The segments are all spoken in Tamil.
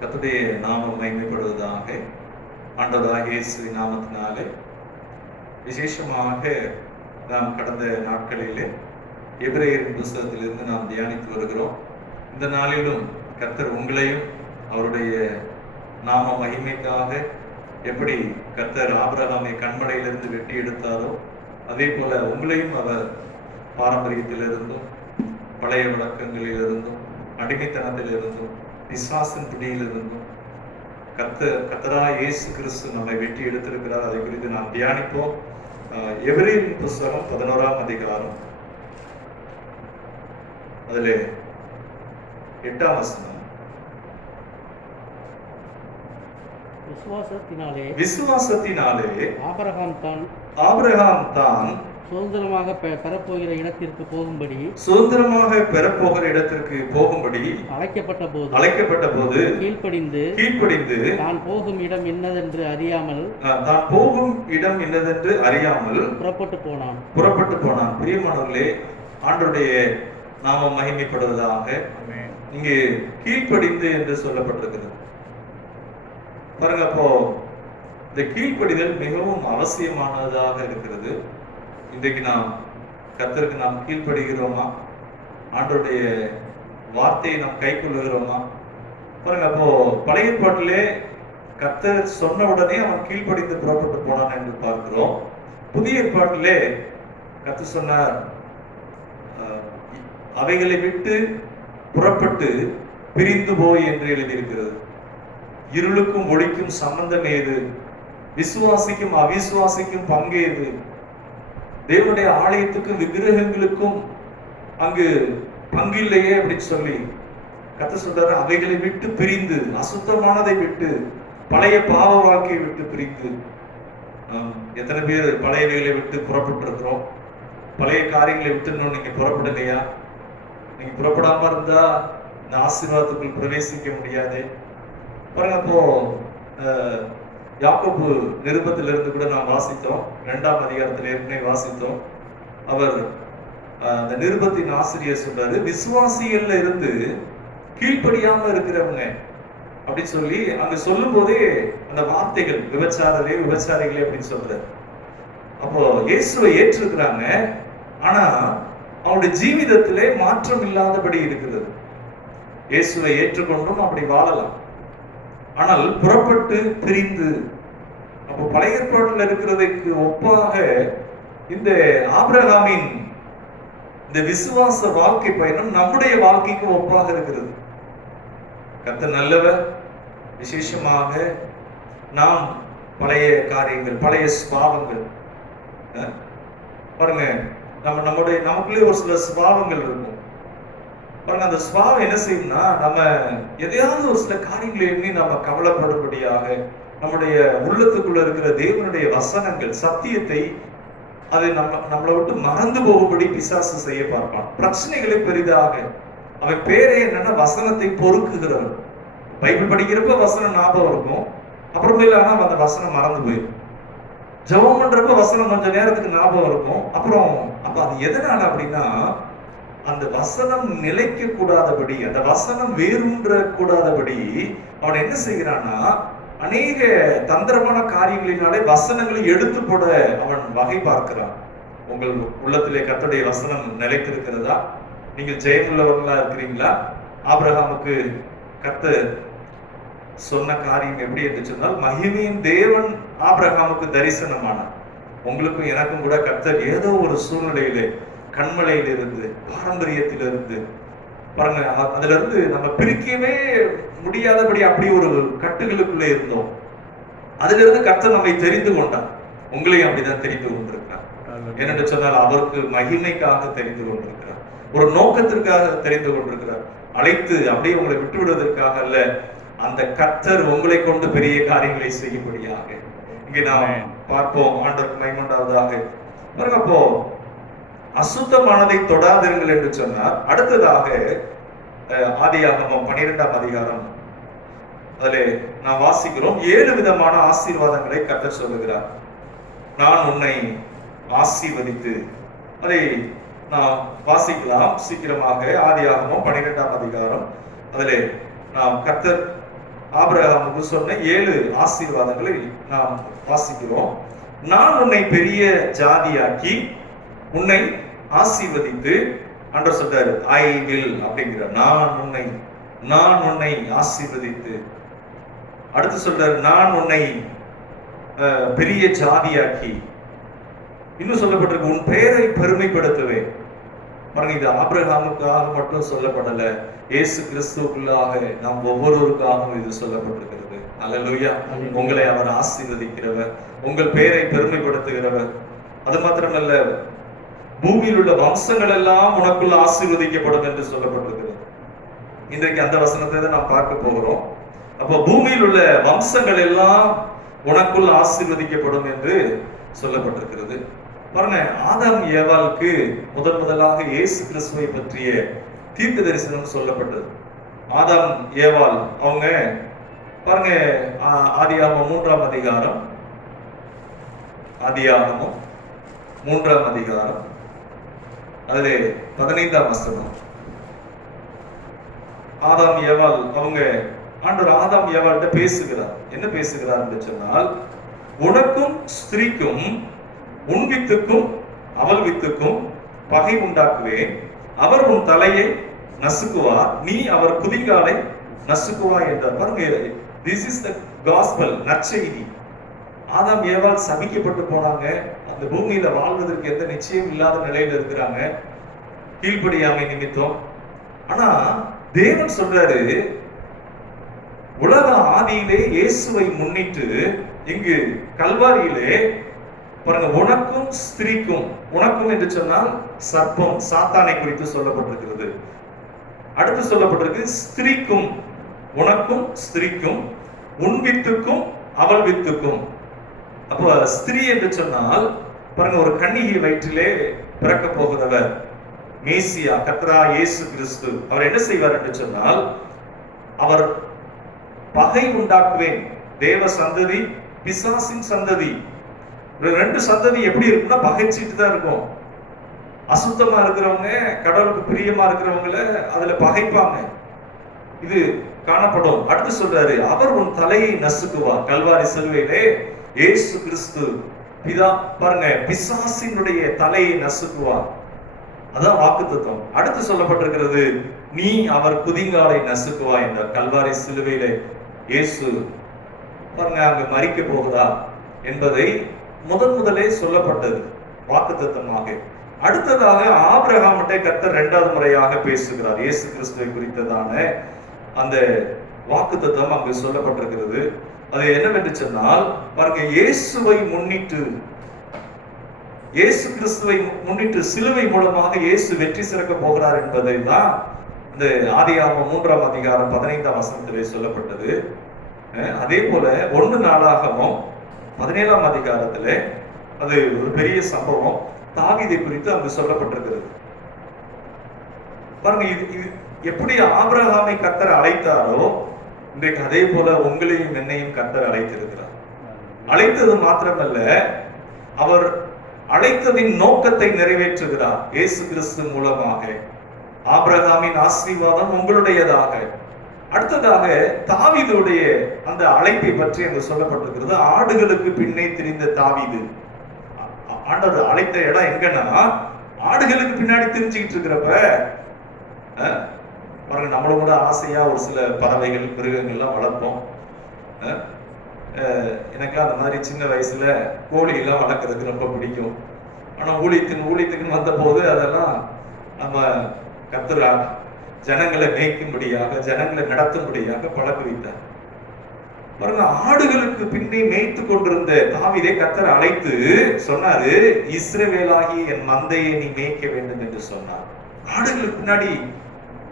கர்த்தருடைய நாமம் மகிமைப்படுவதாக. ஆண்டவராகிய இயேசுவின் நாமத்தினாலே விசேஷமாக நாம் கடந்த நாட்களிலே எபிரேயரின் புத்தகத்திலிருந்து நாம் தியானித்து வருகிறோம். இந்த நாளிலும் கர்த்தர் உங்களையும் அவருடைய நாம மகிமைக்காக எப்படி கர்த்தர் ஆபிரகாமை கண்மலையிலிருந்து வெட்டி எடுத்தாரோ அதே போல உங்களையும் அவர் பாரம்பரியத்திலிருந்தும் பழைய வழக்கங்களிலிருந்தும் அடிமைத்தனத்திலிருந்தும் பிசாசின் பிடியிலிருந்தும் கர்த்தராகிய இயேசு கிறிஸ்து நம்மை வெட்டி எடுத்திருக்கிறார். அதை குறித்து நாம் தியானிப்போம். எபிரேயரின் புத்தகம் 11ஆம் அதிகாரம் அதிலே 8ஆம் வசனம். விசுவாசத்தினாலே ஆபிரகாம் தான் சுதந்திரமாக பெறப்போகிற இடத்திற்கு போகும்படி அழைக்கப்பட்ட போது கீழ்ப்படிந்து தான் போகும் இடம் இன்னதென்று அறியாமல் புறப்பட்டு போனான். பிரியமானவர்களே, ஆண்டவருடைய நாமம் மகிமைப்படுவதாக. இங்கே கீழ்ப்படிந்து என்று சொல்லப்பட்டிருக்கிறது பாருங்க. அப்போ இந்த கீழ்ப்படிதல் மிகவும் அவசியமானதாக இருக்கிறது. இன்றைக்கு நாம் கர்த்தருக்கு நாம் கீழ்ப்படுகிறோமா? ஆண்டவருடைய வார்த்தையை நாம் கை கொள்ளுகிறோமா? பாருங்க, அப்போ பழைய ஏற்பாட்டிலே கர்த்தர் சொன்ன உடனே அவன் கீழ்ப்படிந்து புறப்பட்டு போனான் என்று பார்க்கிறோம். புதிய ஏற்பாட்டிலே கர்த்தர் சொன்னார், அவைகளை விட்டு புறப்பட்டு பிரிந்து போய் என்று எழுதியிருக்கிறது. இருளுக்கும் ஒளிக்கும் சம்பந்தம் ஏது? விசுவாசிக்கும் அவிசுவாசிக்கும் பங்கேது? தேவனுடைய ஆலயத்துக்கும் விக்கிரகங்களுக்கும் அங்கு பங்கு இல்லையே அப்படின்னு சொல்லி கர்த்தர் சொல்றாரு, அவைகளை விட்டு பிரிந்து, அசுத்தமானதை விட்டு, பழைய பாவ வாழ்க்கையை விட்டு பிரிந்து. எத்தனை பேர் பழையவைகளை விட்டு புறப்பட்டு இருக்கிறோம்? பழைய காரியங்களை விட்டு இன்னும் நீங்க புறப்படலையா? நீங்க புறப்படாம இருந்தா இந்த ஆசீர்வாதத்துக்குள் பிரவேசிக்க முடியாது. பாருங்க, அப்போ யாக்கோபு நிருபத்திலிருந்து கூட நாம் வாசித்தோம். 2ஆம் அதிகாரத்தில் ஏற்கனவே வாசித்தோம். அவர் அந்த நிருபத்தின் ஆசிரியர் சொல்றாரு, விசுவாசிகள்ல இருந்து கீழ்ப்படியாம இருக்கிறவங்க அப்படின்னு சொல்லி அங்க சொல்லும் போதே அந்த வார்த்தைகள் விபச்சாரிகளே அப்படின்னு சொல்றாரு. அப்போ இயேசுவை ஏற்றிருக்கிறாங்க, ஆனா அவனுடைய ஜீவிதத்திலே மாற்றம் இல்லாதபடி இருக்கிறது. இயேசுவை ஏற்றுக்கொண்டும் அப்படி வாழலாம், ஆனால் புறப்பட்டு பிரிந்து. அப்போ பழைய ஏற்பாட்டில் இருக்கிறதுக்கு ஒப்பாக இந்த ஆபிரகாமின் இந்த விசுவாச வாழ்க்கை பயணம் நம்முடைய வாழ்க்கைக்கு ஒப்பாக இருக்கிறது. கர்த்தர் நல்லவர். விசேஷமாக நாம் பழைய காரியங்கள், பழைய சுபாவங்கள் பாருங்க, நமக்குள்ளே ஒரு சில சுபாவங்கள் இருக்கும் பாருங்க. அந்த சுபாவம் என்ன செய்யும்னா, நம்ம எதையாவது ஒரு சில காரியங்களை எண்ணி நம்ம கவலைப்படும்படியாக நம்முடைய உள்ளத்துக்குள்ள இருக்கிற தேவனுடைய வசனங்கள், சத்தியத்தை அது நம்மளை விட்டு மறந்து போகும்படி பிசாசு செய்ய பார்ப்பான். பிரச்சனைகளை பெரிதாக அவன் பேரே என்னன்னா வசனத்தை பொறுக்குகிறவன். பைபிள் படிக்கிறப்ப வசனம் ஞாபகம் இருக்கும், அப்புறமேல ஆனா அந்த வசனம் மறந்து போயிடும். ஜெபம் பண்றப்ப வசனம் கொஞ்ச நேரத்துக்கு ஞாபகம் இருக்கும், அப்புறம் அப்ப அது எதனால அப்படின்னா, அந்த வசனம் நிலைக்க கூடாதபடி, அந்த வசனம் வேரூன்ற கூடாதபடி அவன் என்ன செய்கிறான்னா, அநேக தந்திரமான காரியங்களினாலே வசனங்களை எடுத்து போட அவன் வகை பார்க்கிறான். உங்கள் உள்ளத்திலே கர்த்தருடைய வசனம் நிலைத்திருக்கிறதா? நீங்கள் ஜெயமுள்ளவர்களா இருக்கிறீங்களா? ஆபிரகாமுக்கு கர்த்தர் சொன்ன காரியம் எப்படி என்று சொன்னால், மகிமையின் தேவன் ஆபிரகாமுக்கு தரிசனமானார். உங்களுக்கும் எனக்கும் கூட கர்த்தர் ஏதோ ஒரு சூழ்நிலையிலே கண்மலையிலிருந்து, பாரம்பரியத்திலிருந்து பாருங்க, அதுல இருந்து நம்ம பிரிக்கவே முடியாதபடி அப்படி ஒரு கட்டுகளுக்குள்ளே இருந்தோம். அதுல இருந்து கர்த்தர் நம்மை தெரிந்து கொண்டார். உங்களையும் அப்படிதான் தெரிந்து கொண்டிருக்கிறார். என்னென்று சொன்னால், அவருக்கு மகிமைக்காக தெரிந்து கொண்டிருக்கிறார், ஒரு நோக்கத்திற்காக தெரிந்து கொண்டிருக்கிறார். அழைத்து அப்படியே உங்களை விட்டு விடுவதற்காக அல்ல, அந்த கர்த்தர் உங்களை கொண்டு பெரிய காரியங்களை செய்யும்படியாக. இங்கே நாம் பார்ப்போம். ஆண்டவருக்கு மகிமையுண்டாவதாக. அப்போ அசுத்தமானதை தொடாதிருங்கள் என்று சொன்னார். அடுத்ததாக ஆதியாகமம் 12ஆம் அதிகாரம் அதிலே நாம் வாசிக்கிறோம். 7 விதமான ஆசீர்வாதங்களை கர்த்தர் சொல்லுகிறார். நான் உன்னை ஆசீர்வதித்து, அதை நாம் வாசிக்கலாம் சீக்கிரமாக. ஆதியாகமம் 12ஆம் அதிகாரம் அதிலே நாம் கர்த்தர் ஆபிரகாமுக்கு சொன்ன 7 ஆசீர்வாதங்களை நாம் வாசிக்கிறோம். நான் உன்னை பெரிய ஜாதியாக்கி உன்னை ஆசீர்வதித்து, ஆண்டவர் சொல்றாரு ஐ வில் அப்படிங்கிற, நான் உன்னை ஆசீர்வதித்து. அடுத்து சொல்றாரு நான் உன்னை பெரிய ஜாதியாக்கி. இன்னும் சொல்லப்பட்டிருக்கு உன் பெயரை பெருமைப்படுத்துவேன். பாருங்க, இது ஆபிரகாமுக்காக மட்டும் சொல்லப்படல, இயேசு கிறிஸ்துவுக்குள்ளாக நாம் ஒவ்வொருவருக்காகவும் இது சொல்லப்பட்டிருக்கிறது. அல்லேலூயா. உங்களை அவர் ஆசீர்வதிக்கிறவர், உங்கள் பெயரை பெருமைப்படுத்துகிறவர். அது மாத்திரமல்ல, பூமியில் உள்ள வம்சங்கள் எல்லாம் உனக்குள்ள ஆசீர்வதிக்கப்படும் என்று சொல்லப்பட்டிருக்கிறது. இன்றைக்கு அந்த வசனத்தை தான் நாம் பார்க்க போகிறோம். அப்போ பூமியில் உள்ள வம்சங்கள் எல்லாம் உனக்குள் ஆசீர்வதிக்கப்படும் என்று சொல்லப்பட்டிருக்கிறது. பாருங்க, ஆதாம் ஏவாளுக்கு முதலாக இயேசு கிறிஸ்துவை பற்றிய தீர்க்க தரிசனம் சொல்லப்பட்டது. ஆதாம் ஏவாள் அவங்க பாருங்க, ஆதியாகமம் 3ஆம் அதிகாரம், ஆதியாகமம் 3ஆம் அதிகாரம் அதிலே 15ஆம் வசனம். ஆதாம் ஏவாள் அவங்க, ஆண்டவர் ஆதாம் ஏவாள்கிட்ட பேசுகிறார். என்ன பேசுகிறார் என்று சொன்னால், உனக்கும் ஸ்திரீக்கும் உன் வித்துக்கும் அவள் வித்துக்கும் பகை உண்டாக்குவேன், அவர் உன் தலையை நசுக்குவார், நீ அவர் குதிங்காலை நசுக்குவாய் என்றார். பாருங்க, திஸ் இஸ் த காஸ்பல், நற்செய்தி. ஆதாம் ஏவாள் சபிக்கப்பட்டு போனாங்க, அந்த பூமியில வாழ்வதற்கு எந்த நிச்சயம் இல்லாத நிலையில இருக்கிறாங்க, கீழ்ப்படியாமை நிமித்தம். ஆனா தேவன் சொல்றாரு, உலக ஆதியிலே இயேசுவை முன்னிட்டு இங்கு கல்வாரியிலே பாருங்க, உனக்கும் ஸ்திரீக்கும், உனக்கும் என்று சொன்னால் சர்ப்பம் சாத்தானை குறித்து சொல்லப்பட்டிருக்கிறது. அடுத்து சொல்லப்பட்டிருக்கு ஸ்திரீக்கும், உனக்கும் ஸ்திரீக்கும் உன் வித்துக்கும் அவள் வித்துக்கும். அப்ப ஸ்திரீ என்று சொன்னால் பாருங்க, ஒரு கன்னிகை வயிற்றிலே பிறக்க போகிறவர் மேசியா கர்த்தராகிய இயேசு கிறிஸ்து. அவர் என்ன செய்வார் என்று சொன்னால், அவர் பகை உண்டாக்குவேன். தேவ சந்ததி, பிசாசின் சந்ததி, 2 சந்ததி எப்படி இருக்குன்னா பகைச்சிட்டு தான் இருக்கும். அசுத்தமா இருக்கிறவங்க கடவுளுக்கு பிரியமா இருக்கிறவங்கள அதுல பகைப்பாங்க, இது காணப்படும். அடுத்து சொல்றாரு, அவர் உன் தலையை நசுக்குவார். கல்வாரி சிலுவையிலே இயேசு கிறிஸ்து பிதா பாருங்க பிசாசினுடைய தலையை நசுக்குவார். அதான் வாக்குத்தத்தம். அடுத்து சொல்லப்பட்டிருக்கிறது, நீ அவர் குதிங்காலை நசுக்குவாய் என்றார். கல்வாரி சிலுவையிலே இயேசு பாருங்க அங்கு மரிக்க போகுதா என்பதை முதலே சொல்லப்பட்டது வாக்குத்தத்தமாக. அடுத்ததாக ஆபிரகாமிட்ட கர்த்தர் 2வது முறையாக பேசுகிறார். இயேசு கிறிஸ்துவை குறித்ததான அந்த வாக்குத்தத்தம் அங்கு சொல்லப்பட்டிருக்கிறது. அது என்னவென்று சொன்னால் பாருங்க, இயேசுவை முன்னிட்டு, இயேசு கிறிஸ்துவை முன்னிட்டு சிலுவை மூலமாக இயேசு வெற்றி சிறக்க போகிறார் என்பதை தான் இந்த ஆதியாகமம் 3ஆம் அதிகாரம் 15ஆம் வசனத்திலே சொல்லப்பட்டது. அதே போல 1 நாளாகமம் 17ஆம் அதிகாரத்திலே அது ஒரு பெரிய சம்பவம், தாவீதை குறித்து அங்கு சொல்லப்பட்டிருக்கிறது. பாருங்க, இது எப்படி ஆபிரகாமை கர்த்தர் அழைத்தாரோ இன்றைக்கு அதே போல உங்களையும் என்னையும் கர்த்தர் அழைத்திருக்கிறார். அழைத்தது மாத்திரமல்ல, அவர் அழைத்ததின் நோக்கத்தை நிறைவேற்றுகிறார். இயேசு கிறிஸ்து மூலமாக ஆபிரகாமின் ஆசீர்வாதம் உங்களுடையதாக. அடுத்ததாக தாவீதுடைய அந்த அழைப்பை பற்றி அங்கு சொல்லப்பட்டிருக்கிறது. ஆடுகளுக்கு பின்னே திரிந்த தாவீது. ஆண்டவர் அழைத்த இடம் எங்கன்னா, ஆடுகளுக்கு பின்னாடி திரிஞ்சுக்கிட்டு இருக்கிறப்ப பாருங்க, நம்மளும் கூட ஆசையா ஒரு சில பறவைகள் மிருகங்கள்லாம் வளர்ப்போம். எனக்கெல்லாம் அந்த மாதிரி சின்ன வயசுல கோழி எல்லாம் வளர்க்கறதுக்கு ரொம்ப பிடிக்கும். ஆனா ஊழியத்துக்குன்னு வந்த போது அதெல்லாம் நம்ம கர்த்தர் ஜனங்களை மேய்க்கும்படியாக, ஜனங்களை நடத்தும்படியாக பழக்க வைத்தார். பாருங்க, ஆடுகளுக்கு பின்னே மேய்த்து கொண்டிருந்த தாவீதை கர்த்தர் அழைத்து சொன்னாரு, இஸ்ரவேலாகிய என் மந்தையை நீ மேய்க்க வேண்டும் என்று சொன்னார். ஆடுகளுக்கு பின்னாடி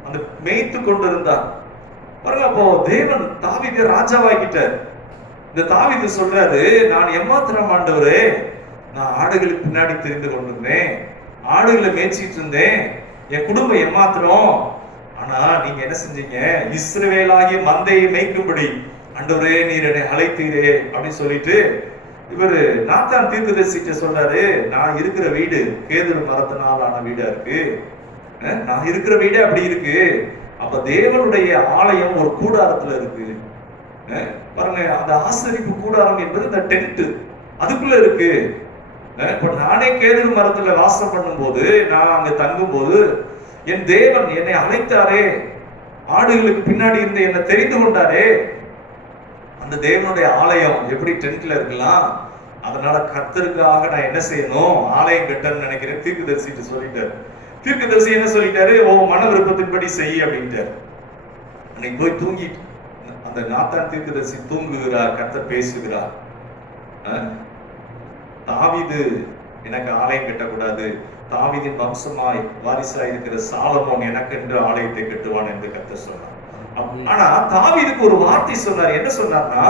அந்த மேய்த்து கொண்டிருந்தார். பாருங்க, அப்போ தேவன் தாவீதை ராஜாவாக்கிட்டார். இந்த தாவீது சொல்றாரு, நான் எம்மாத்திரம் ஆண்டவரே, நான் ஆடுகளுக்கு பின்னாடி தெரிந்து கொண்டிருந்தேன், ஆடுகளை மேய்ச்சிட்டு இருந்தேன், என் குடும்பம் எம்மாத்திரம். ஆனா நீங்க என்ன செஞ்சீங்க, இஸ்ரவேலாகிய மந்தையை மேய்க்கும்படி ஆண்டவரே நீர் என்னை அழைத்தீரே அப்படின்னு சொல்லிட்டு இவரு நாத்தான் தீர்க்கதரிசிட்ட சொல்றாரு, நான் இருக்கிற வீடு கேதுரு மரத்தினால் ஆன வீடா இருக்கு, நான் இருக்கிற வீடே அப்படி இருக்கு. அப்ப தேவனுடைய ஆலயம் ஒரு கூடாரத்துல இருக்கு. பாருங்க, அந்த ஆசரிப்பு கூடாரம் என்பது இந்த டென்ட் அதுக்குள்ள இருக்கு. இப்ப நானே கேதுரு மரத்துல வாசம் பண்ணும்போது, நான் அங்க தங்கும் போது, என் தேவன் என்னை அழைத்தாரே, ஆடுகளுக்கு பின்னாடி இருந்து என்னை தெரிந்து கொண்டாரே, அந்த தேவனுடைய ஆலயம் எப்படி டென்ட்ல இருக்கலாம். அதனால கர்த்தருக்காக நான் என்ன செய்யணும், ஆலயம் கட்டணும்னு நினைக்கிறேன். தீர்க்கதரிசிட்டு சொல்லிட்டாரு. தீர்க்கதரிசி என்ன சொல்லிட்டாரு, ஓ மன விருப்பத்தின்படி செய் அப்படின்ட்டார். அன்னைக்கு போய் தூங்கிட்டு அந்த நாத்தான் தீர்க்கதரிசி தூங்குகிறார், கர்த்தர் பேசுகிறார். தாவீது எனக்கு ஆலயம் கட்டக்கூடாது, தாவீதின் வம்சமாய் வாரிசாய் இருக்கிற சாலமோன் எனக்கு என்று ஆலயத்தை கட்டுவான் என்று கர்த்தர் சொன்னார். ஆனா தாவீதுக்கு ஒரு வார்த்தை சொன்னார். என்ன சொன்னார்னா,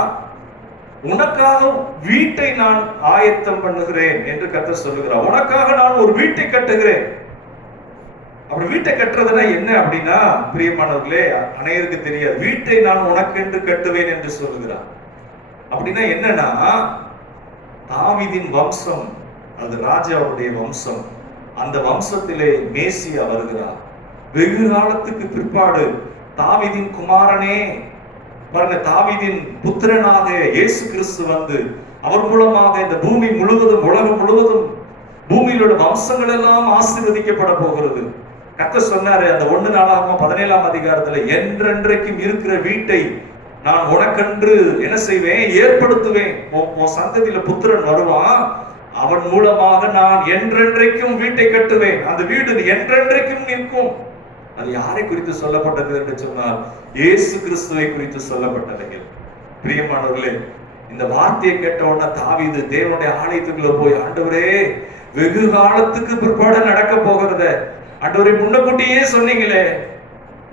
உனக்காக வீட்டை நான் ஆயத்தம் பண்ணுகிறேன் என்று கர்த்தர் சொல்லுகிறார். உனக்காக நான் ஒரு வீட்டை கட்டுகிறேன். அப்படி வீட்டை கட்டுறதுனா என்ன அப்படின்னா, பிரியமானவர்களே, அனைவருக்கு தெரியாது. வீட்டை நான் உனக்கென்று கட்டுவேன் என்று சொல்லுகிறார். அப்படின்னா என்னன்னா, தாவீதின் வம்சம், அது ராஜாவுடைய வம்சம், அந்த வம்சத்திலே மேசியா வருகிறார். வெகு காலத்துக்கு பிற்பாடு தாவீதின் குமாரனே, பாருங்க, தாவீதின் புத்திரனாக இயேசு கிறிஸ்து வந்து அவர் மூலமாக இந்த பூமி முழுவதும், உலகம் முழுவதும், பூமியில் உள்ள வம்சங்கள் எல்லாம் ஆசீர்வதிக்கப்பட போகிறது. கர்த்தர் சொன்னாரு அந்த 1 நாளாகமம் 17ஆம் அதிகாரத்துல, என்றென்றைக்கும் இருக்கிற வீட்டை நான் உனக்கென்று என்ன செய்வேன், ஏற்படுத்துவேன். உன் சந்ததியில புத்திரன் வருவான், அவன் மூலமாக நான் என்றென்றைக்கும் வீட்டை கட்டுவேன். அந்த வீடு என்றென்றைக்கும் நிற்கும். அது யாரை குறித்து சொல்லப்பட்டது என்று சொன்னால், இயேசு கிறிஸ்துவை குறித்து சொல்லப்பட்டது. பிரியமானவர்களே, இந்த வார்த்தையை கேட்ட உடனே தாவீது தேவனுடைய ஆலயத்துக்குள்ள போய், ஆண்டவரே, வெகு காலத்துக்கு பிற்பாடு நடக்க போகிறத ஆண்டவரே முன்னக்கூட்டியே சொன்னீங்களே,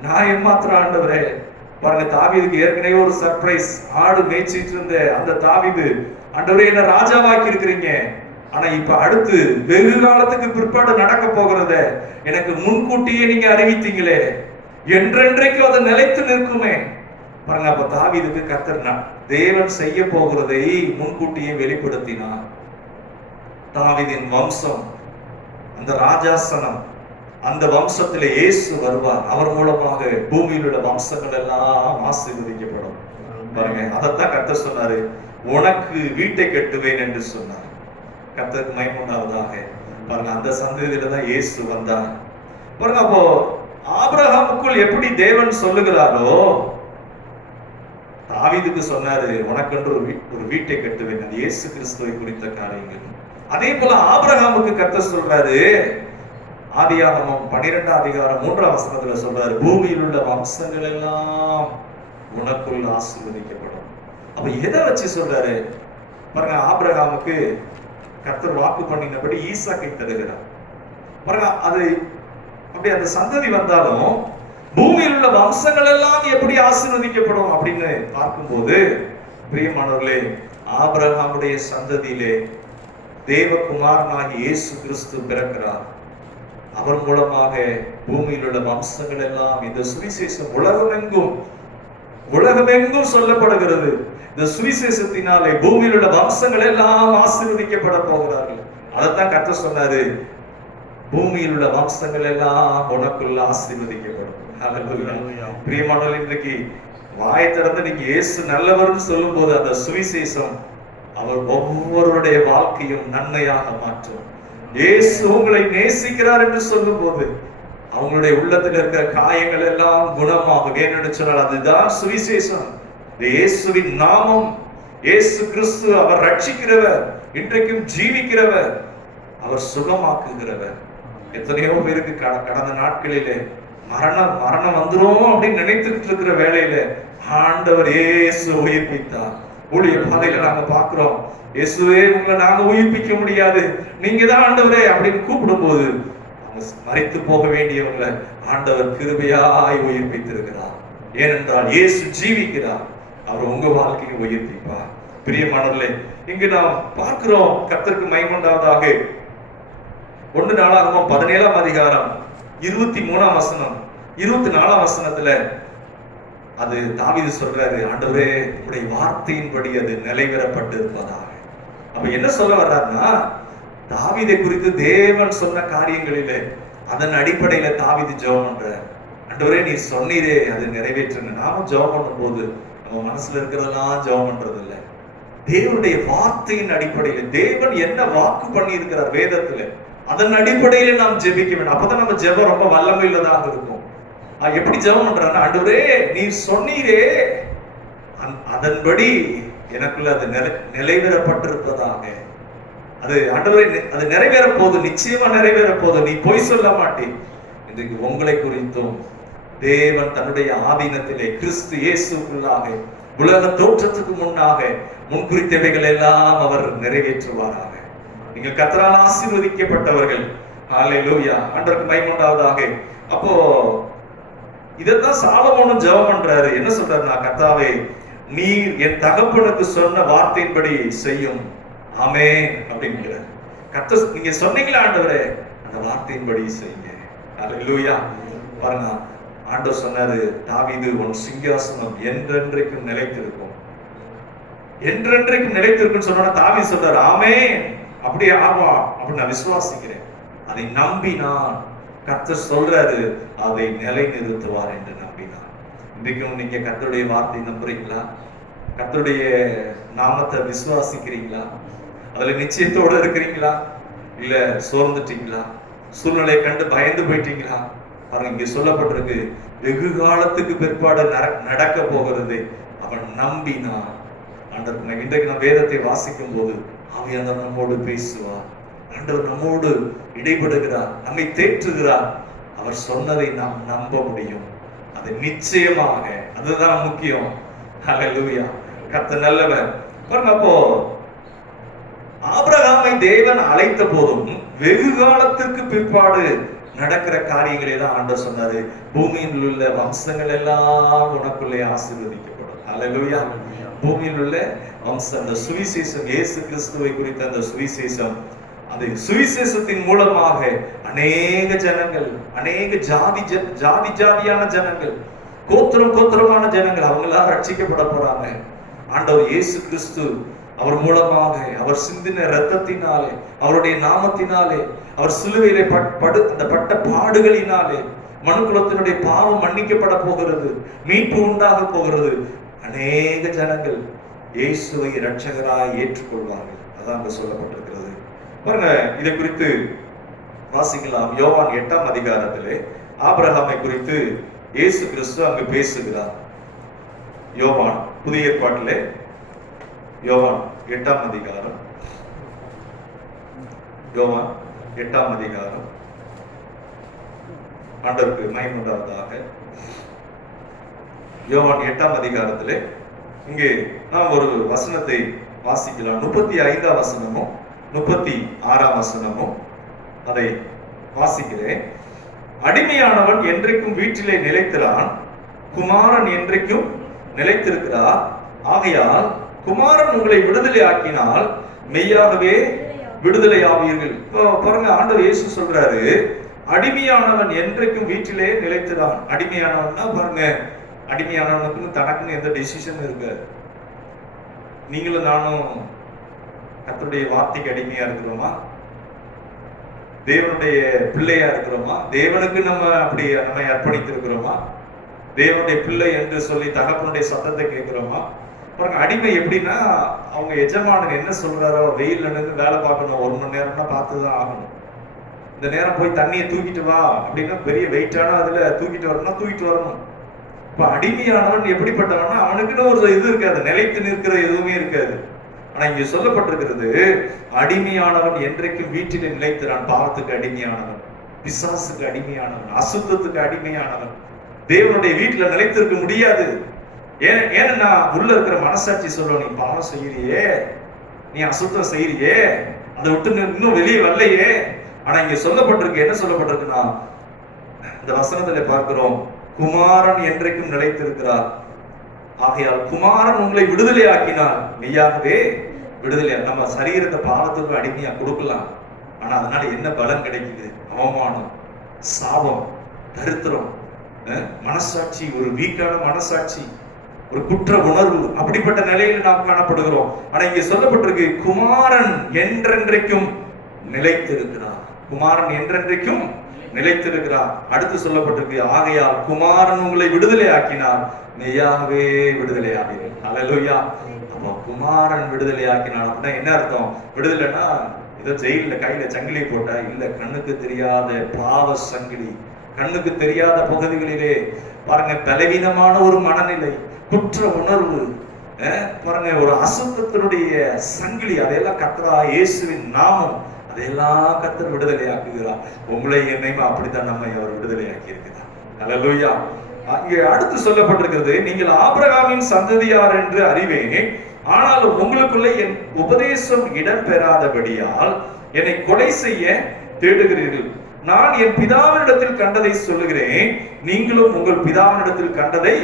நான் ஏமாத்திரம் ஆண்டவரே. பாருங்க, தாவீதுக்கு ஏற்கனவே ஒரு சர்ப்ரைஸ். ஆடு மேய்ச்சிட்டு இருந்த அந்த தாவீது, ஆண்டவரே என்ன ராஜாவாக்கி இருக்கிறீங்க, ஆனா இப்ப அடுத்து வெகு காலத்துக்கு பிற்பாடு நடக்க போகிறத எனக்கு முன்கூட்டியே நீங்க அறிவித்தீங்களே, என்றென்றைக்கும் அது நிலைத்து நிற்குமே. பாருங்க, அப்ப தாவீதுக்கு கர்த்தர் தேவன் செய்ய போகிறதை முன்கூட்டியே வெளிப்படுத்தினார். தாவீதின் வம்சம், அந்த ராஜாசனம், அந்த வம்சத்திலே இயேசு வருவார். அவர் மூலமாக பூமியில் உள்ள வம்சங்கள் எல்லாம் ஆசீர்வதிக்கப்படும். பாருங்க, அதைத்தான் கர்த்தர் சொன்னாரு, உனக்கு வீட்டை கட்டுவேன் என்று சொன்னார். கர்த்தருக்கு மகிமை உண்டாவதாக. பாருங்க, அந்த சந்ததியில தான் இயேசு வந்தார். பாருங்க, அப்போ ஆபிரகாமுக்குள் எப்படி தேவன் சொல்லுகிறாரோ, தாவீதுக்கு சொன்னாரு, உனக்கென்று ஒரு வீட்டை கட்டுவேன். அது இயேசு கிறிஸ்துவை குறித்த காரியங்கள். அதே போல ஆபிரகாமுக்கு கர்த்தர் சொல்றாரு, ஆதியாகமம் 12ஆம் அதிகாரம் 3ஆம் வசனத்துல சொல்றாரு, பூமியில் உள்ள வம்சங்கள் எல்லாம் உனக்குள் ஆசீர்வதிக்கப்படும். அப்ப எதை வச்சு சொல்றாரு பாருங்க, ஆபிரகாமுக்கு கர்த்தர் வாக்கு பண்ணினபடி ஈசாக்கை தருகிறார். பாருங்க, அது அப்படி அந்த சந்ததி வந்தாலும் பூமியில் உள்ள வம்சங்கள் எல்லாம் எப்படி ஆசீர்வதிக்கப்படும் அப்படின்னு பார்க்கும்போது, பிரியமானவர்களே, ஆபிரகாமுடைய சந்ததியிலே தேவகுமாரனாகி இயேசு கிறிஸ்து பிறக்கிறார். அவர் மூலமாக பூமியில் உள்ள வம்சங்கள் எல்லாம், இந்த சுவிசேஷம் உலகமெங்கும் சொல்லப்படுகிறது. இந்த சுவிசேஷத்தினாலே பூமியில் உள்ள வம்சங்கள் எல்லாம் ஆசீர்வதிக்கப்பட போகிறார்கள். அதைத்தான் கர்த்தர் சொன்னாரு, பூமியில் உள்ள வம்சங்கள் எல்லாம் உனக்குள்ள ஆசீர்வதிக்கப்படும். பிரியமானவர்களே, இன்றைக்கு வாய் திறந்து நீங்க இயேசு நல்லவர்னு சொல்லும் போது, அந்த சுவிசேஷம் அவர் ஒவ்வொருடைய வாழ்க்கையும் நன்மையாக மாற்றும். இயேசு உங்களை நேசிக்கிறார் என்று சொல்லும் போது அவங்களுடைய உள்ளத்தில் இருக்கிற காயங்கள் எல்லாம் குணமாகும். ஏன்னு சொன்னால் அதுதான் சுவிசேஷம். இயேசுவின் நாமம், இயேசு கிறிஸ்து அவர் ரட்சிக்கிறவர், இன்றைக்கும் ஜீவிக்கிறவர், அவர் சுகமாக்குகிறவர். எத்தனையோ பேருக்கு கடந்த நாட்களிலே மரணம் வந்துரும் அப்படின்னு நினைத்துட்டு இருக்கிற வேளையில ஆண்டவர் இயேசு உயிர்ப்பித்தார். ஊழிய பாதையில நாங்க பாக்குறோம், இயேசுவே உங்களை நாங்க உயிர்ப்பிக்க முடியாது, நீங்க தான் ஆண்டவரே அப்படின்னு கூப்பிடும் போது மறைத்து போக வேண்டியவங்களை ஆண்டவர் கிருபையாய் உயிர்ப்பித்திருக்கிறார். ஏனென்றால் இயேசு ஜீவிக்கிறார், அவர் உங்க வாழ்க்கையை உயிர்ப்பிப்பார். பிரியமானவர்களே, இங்கு நாம் பார்க்கிறோம், கர்த்தருக்கு மகிமை உண்டாவதாக, 1 நாளாகமம் 17ஆம் அதிகாரம் 23ஆம் வசனம் 24ஆம் வசனத்துல அது தாவீது சொல்றாரு, ஆண்டவரே உம்முடைய வார்த்தையின்படி அது நிலைவேறப்பட்டு இருப்பதாக. அப்ப என்ன சொல்ல வர்றாருன்னா, தாவீதை குறித்து தேவன் சொன்ன காரியங்களிலே அதன் அடிப்படையில தாவீது ஜெபம் பண்ற, ஆண்டவரே நீ சொன்னீரே அது நிறைவேற்றுங்க. நாமும் ஜெபம் பண்ணும் போது நம்ம மனசுல இருக்கிறதெல்லாம் ஜெபம் பண்றது இல்லை. தேவனுடைய வார்த்தையின் அடிப்படையில் தேவன் என்ன வாக்கு பண்ணி இருக்கிறார் வேதத்துல, அதன் அடிப்படையில நாம் ஜெபிக்க வேண்டும். அப்பதான் நம்ம ஜெபம் ரொம்ப வல்லமை உள்ளதாக இருக்கும். எப்படி ஜெபம் பண்றாங்க? ஆண்டவரே நீர் சொன்னீரே, அதன்படி எனக்குள்ள அது நிறைவேறப்பட்டிருப்பதாக. அது ஆண்டவரே அது நிறைவேற போது, நிச்சயமா நிறைவேற போது, நீ பொய் சொல்ல மாட்டேன். இன்றைக்கு உங்களை குறித்தும் தேவன் தன்னுடைய ஆதீனத்திலே கிறிஸ்து இயேசுக்குள்ளாக உலக தோற்றத்துக்கு முன்னாக முன்குறித்தவைகள் எல்லாம் அவர் நிறைவேற்றுவாராக. நீங்கள் கர்த்தரால் ஆசீர்வதிக்கப்பட்டவர்கள். ஹல்லேலூயா, ஆண்டவருக்கு மகிமை உண்டாவதாக. அப்போ இதத்தான் சாலமோனும் ஜெபம் பண்றாரு. என்ன சொல்றாருன்னா, கர்த்தாவே நீர் என் தகப்பனுக்கு சொன்ன வார்த்தையின்படி செய்யும், ஆமென் அப்படிங்கிறார். கர்த்தர் நீங்க சொன்னீங்களா ஆண்டவரே, அந்த வார்த்தையின்படி செய்யுங்க. ஹல்லேலூயா. பாருங்க, ஆண்டவர் சொன்னாரு, தாவீது உன் சிங்காசனம் என்றென்றைக்கும் நிலைத்திருக்கும், என்றென்றைக்கும் நிலைத்திருக்கும் சொன்னா தாவீது சொல்றாரு, ஆமென் அப்படியே ஆமா அப்படி நான் விசுவாசிக்கிறேன். அதை நம்பினான். கர்த்தர் சொல்றாரு, அதை நிலைநிறுத்துவார் என்று நம்பினார். இன்றைக்கும் நீங்க கர்த்தருடைய வார்த்தை நம்புறீங்களா? கர்த்தருடைய நாமத்தை விசுவாசிக்கிறீங்களா? அதுல நிச்சயத்தோட இருக்கிறீங்களா? இல்ல சோர்ந்துட்டீங்களா? சூழ்நிலை கண்டு பயந்து போயிட்டீங்களா? பாருங்க, இங்க சொல்லப்பட்டிருக்கு, வெகு காலத்துக்கு பிற்பாடு நடக்க போகிறது அவன் நம்பினான். ஆண்டவர் இன்றைக்கு நான் வேதத்தை வாசிக்கும் போது ஆவியானவர் நம்மோடு பேசுவார். ஆண்டவர் நம்மோடு இடைபடுகிறார், நம்மை தேற்றுகிறார். அவர் சொன்னதை நாம் நம்ப முடியும். அது நிச்சயமாக, அதுதான் முக்கியம். ஹல்லேலூயா, கர்த்தர் நல்லவர். பாருங்க, அப்போ ஆபிரகாமை தேவன் அழைத்த போதும் வெகு காலத்திற்கு பிற்பாடு நடக்கிற காரியங்களே தான் ஆண்டவர் சொன்னாரு, பூமியில் உள்ள வம்சங்கள் எல்லாம் உனக்குள்ளே ஆசீர்வதிக்கப்படும். ஹல்லேலூயா. பூமியில் உள்ள வம்சம், அந்த சுவிசேஷம், இயேசு கிறிஸ்துவை குறித்த அந்த சுவிசேஷம், அந்த சுவிசேஷத்தின் மூலமாக அநேக ஜனங்கள், அநேக ஜாதியான ஜனங்கள், கோத்திரமான ஜனங்கள் அவங்க எல்லாம் ரட்சிக்கப்பட போறாங்க. ஆண்டவர் இயேசு கிறிஸ்து அவர் மூலமாக, அவர் சிந்தின இரத்தத்தினாலே, அவருடைய நாமத்தினாலே, அவர் சிலுவையிலே அந்த பட்ட பாடுகளினாலே மனுக்குலத்தினுடைய பாவம் மன்னிக்கப்பட போகிறது, மீட்பு உண்டாக போகிறது. அநேக ஜனங்கள் இயேசுவை இரட்சகராய் ஏற்றுக்கொள்வார்கள். அதான் அங்க சொல்லப்பட்டிருக்கிறது. பாருங்க, இதை குறித்து வாசிக்கலாம். யோவான் 8ஆம் அதிகாரத்திலே ஆபிரகாமை குறித்து இயேசு கிறிஸ்து அங்கு பேசுகிறார். யோவான் புதிய ஏற்பாட்டிலே யோவான் 8ஆம் அதிகாரம், யோவான் 8ஆம் அதிகாரம், ஆண்டவருக்கு மகிமை உண்டாவதாக. யோவான் 8ஆம் அதிகாரத்திலே இங்கே நாம் ஒரு வசனத்தை வாசிக்கலாம். 35ஆம் வசனமும் 36ஆம் வசனமும் அதை வாசிக்கிறேன். அடிமையானவன் என்றைக்கும் வீட்டிலே நிலைத்திரான், குமாரன் என்றைக்கும் நிலைத்திருக்கிறார். ஆகையால் குமாரன் உங்களை விடுதலை ஆக்கினால் மெய்யாகவே விடுதலை ஆவீர்கள். பாருங்க, ஆண்டவர் இயேசு சொல்றாரு, அடிமையானவன் என்றைக்கும் வீட்டிலே நிலைத்திரான். அடிமையானவன்னா பாருங்க, அடிமையானவனுக்குன்னு தனக்குன்னு எந்த டெசிஷன் இருக்கு? நீங்களும் நானும் கர்த்தருடைய வார்த்தைக்கு அடிமையா இருக்கிறோமா? தேவனுடைய பிள்ளையா இருக்கிறோமா? தேவனுக்கு நம்ம அர்ப்பணித்து இருக்கிறோமா? தேவனுடைய பிள்ளை என்று சொல்லி தகப்பனுடைய சத்தத்தை கேட்கிறோமா? பாருங்க, அடிமை எப்படின்னா, அவங்க எஜமானன் என்ன சொல்றாரோ, வெயில்ல நின்று வேலை பார்க்கணும், 1 மணி நேரம்னா பார்த்துதான் ஆகணும். இந்த நேரம் போய் தண்ணியை தூக்கிட்டு வா அப்படின்னா பெரிய வெயிட்டான அதுல தூக்கிட்டு வரணும்னா தூக்கிட்டு வரணும். இப்ப அடிமையானவன் எப்படிப்பட்டவன்னா, அவனுக்குன்னு ஒரு இது இருக்காது, நிலைத்து நிற்கிற எதுவுமே இருக்காது. ஆனா இங்க சொல்லப்பட்டிருக்கிறது, அடிமையானவன் என்றைக்கும் வீட்டிலே நிலைத்திறான். பாவத்துக்கு அடிமையானவன், பிசாசுக்கு அடிமையானவன், அசுத்தத்துக்கு அடிமையானவன் தேவனுடைய வீட்டுல நிலைத்திருக்க முடியாது. ஏன்னா உள்ள இருக்கிற மனசாட்சி சொல்ல, நீ பாவம் செய்யறியே, நீ அசுத்தம் செய்யறியே, அதை விட்டு இன்னும் வெளியே வரலையே. ஆனா இங்க சொல்லப்பட்டிருக்கு, என்ன சொல்லப்பட்டிருக்குன்னா, இந்த வசனத்துல பார்க்கிறோம், குமாரன் என்றைக்கும் நிலைத்திருக்கிறார். ஆகையால் குமாரன் உங்களை விடுதலை ஆக்கினால் மெய்யாகவே விடுதலை. நம்ம சரீரத்தை பாவத்துக்கு அடிமையா கொடுக்கலாம், ஆனா அதனால என்ன பலன் கிடைக்குது? அவமானம், சாபம், தரித்திரம், மனசாட்சி, ஒரு வீக்கான மனசாட்சி, ஒரு குற்ற உணர்வு, அப்படிப்பட்ட நிலையில் நாம் காணப்படுகிறோம். ஆனா இங்க சொல்லப்பட்டிருக்கு, குமாரன் என்றென்றைக்கும் நிலைத்திருக்கிறார். குமாரன் என்றென்றைக்கும் நிலைத்திருக்கிறார். அடுத்து சொல்லப்பட்டிருக்கு, ஆகையால் குமாரன் உங்களை விடுதலை ஆக்கினார், மெய்யாகவே விடுதலை ஆகிறேன். ஹல்லேலூயா. அப்போ குமாரன் விடுதலை ஆக்கினார் அப்படின்னா என்ன அர்த்தம்? விடுதலைன்னா ஏதோ ஜெயில கையில சங்கிலி போட்டா இல்ல, கண்ணுக்கு தெரியாத பாவ சங்கிலி, கண்ணுக்கு தெரியாத பகுதிகளிலே பாருங்க பலவீனமான ஒரு மனநிலை, குற்ற உணர்வு, பாருங்க ஒரு அசுத்தத்தினுடைய சங்கிலி, அதையெல்லாம் கர்த்தரா இயேசுவின் நாமம் அதையெல்லாம் கர்த்தர் விடுதலை ஆக்குகிறார். உங்களை என்னையும் அப்படித்தான் நம்மை அவர் விடுதலை ஆக்கி இருக்கிறார். ஹல்லேலூயா. அங்கே அடுத்து சொல்லப்பட்டிருக்கிறது, நீங்கள் ஆபிரகாமின் சந்ததியார் என்று அறிவேன், ஆனாலும் உங்களுக்குள்ளே என் உபதேசம் இடம் பெறாதபடியால் என்னை கொலை செய்ய தேடுகிறீர்கள். நான் என் பிதாவினிடத்தில் கண்டதை சொல்லுகிறேன், நீங்களும் உங்கள் பிதாவினிடத்தில் கண்டதை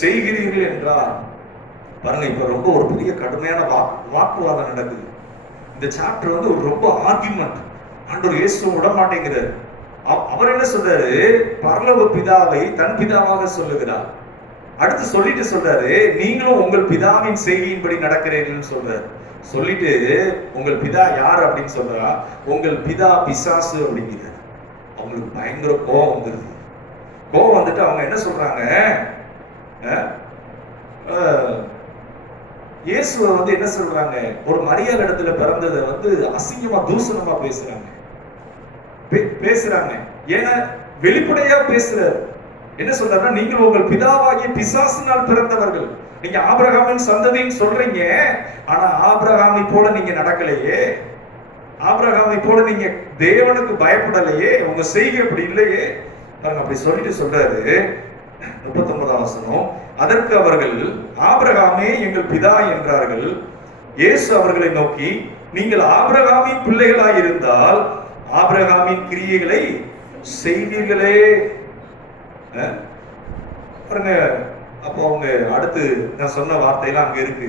செய்கிறீர்கள் என்றார். பாருங்க, இப்ப ரொம்ப ஒரு பெரிய கடுமையான வாக்குவாதம் நடக்குது. இந்த சாப்டர் வந்து ஒரு ரொம்ப ஆர்குமெண்ட். ஆண்டவர் இயேசு விட மாட்டேங்கிறார். அவர் என்ன சொல்றாரு? பரலோக பிதாவை தன் பிதாவாக சொல்லுகிறார். அடுத்து சொல்லிட்டு சொல்றாரு, நீங்களும் உங்கள் பிதாவின் செய்கையின்படி நடக்கிறீர்கள் சொல்றாரு. சொல்லிட்டு உங்கள் பிதா யார் அப்படின்னு சொல்றா, உங்கள் பிதா பிசாசு அப்படிங்கிறார். அவங்களுக்கு பயங்கர கோபம் வந்துருது. கோபம் வந்துட்டு அவங்க என்ன சொல்றாங்க, இயேசுவை வந்து என்ன சொல்றாங்க, ஒரு மரியாதை இடத்துல பிறந்ததை வந்து அசிங்கமா தூசணமா பேசுறாங்க. ஏன்னா வெளிப்படையா பேசுறாரு. என்ன சொல்றாருன்னா, நீங்கள் உங்கள் பிதாவாகிய பிசாசினால் பிறந்தவர்கள். நீங்க ஆபிரகாமின் சந்ததின்னு சொல்றீங்க, ஆனா ஆபிரகாமை போல நீங்க நடக்கலையே, ஆபிரகாமை போல நீங்க தேவனுக்கு பயப்படலையே, உங்க செய்கை அப்படி இல்லையே. அப்படி சொல்லிட்டு சொல்றாரு 39ஆம் வசனம், அதற்கு அவர்கள் ஆபிரகாமே எங்கள் பிதா என்றார்கள். இயேசு அவர்களை நோக்கி, நீங்கள் ஆபிரகாமின் பிள்ளைகளாய் இருந்தால் ஆபிரகாமின் கிரியைகளை செய்வீர்களே. பாருங்க, அப்போ அவங்க அடுத்து நான் சொன்ன வார்த்தையெல்லாம் அங்க இருக்கு.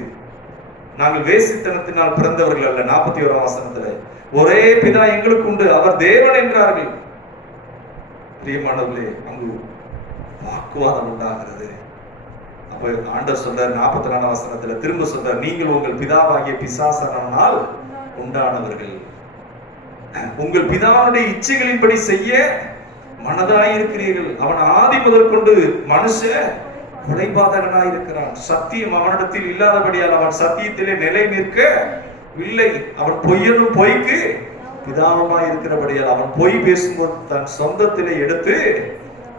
நாங்கள் வேசித்தனத்தினால் பிறந்தவர்கள் அல்ல. 41ஆம் வசனத்துல, ஒரே பிதா எங்களுக்கு உண்டு, அவர் தேவன் என்றார்கள். பிரியமானவர்களே, அங்கு வாக்குவாதம் உண்டாகிறது. அப்ப ஆண்டவர் சொல்றார் 44ஆம் வசனத்துல திரும்ப சொல்றார், நீங்கள் உங்கள் பிதாவாகிய பிசாசனால் உண்டானவர்கள், உங்கள் பிதாவுடைய இச்சைகளின்படி செய்ய மனதாயிருக்கிறீர்கள். அவன் ஆதி முதற்கொண்டு மனுஷ கொலைபாதகனாயிருக்கிறான். சத்தியம் அவனிடத்தில் இல்லாதபடியால் அவன் சத்தியத்திலே நிலை நிற்கவில்லை. அவன் பொய்யனும் பொய்க்கு பிதாவுமாய் இருக்கிறபடியால் அவன் பொய் பேசும்போது தன் சொந்தத்திலே எடுத்து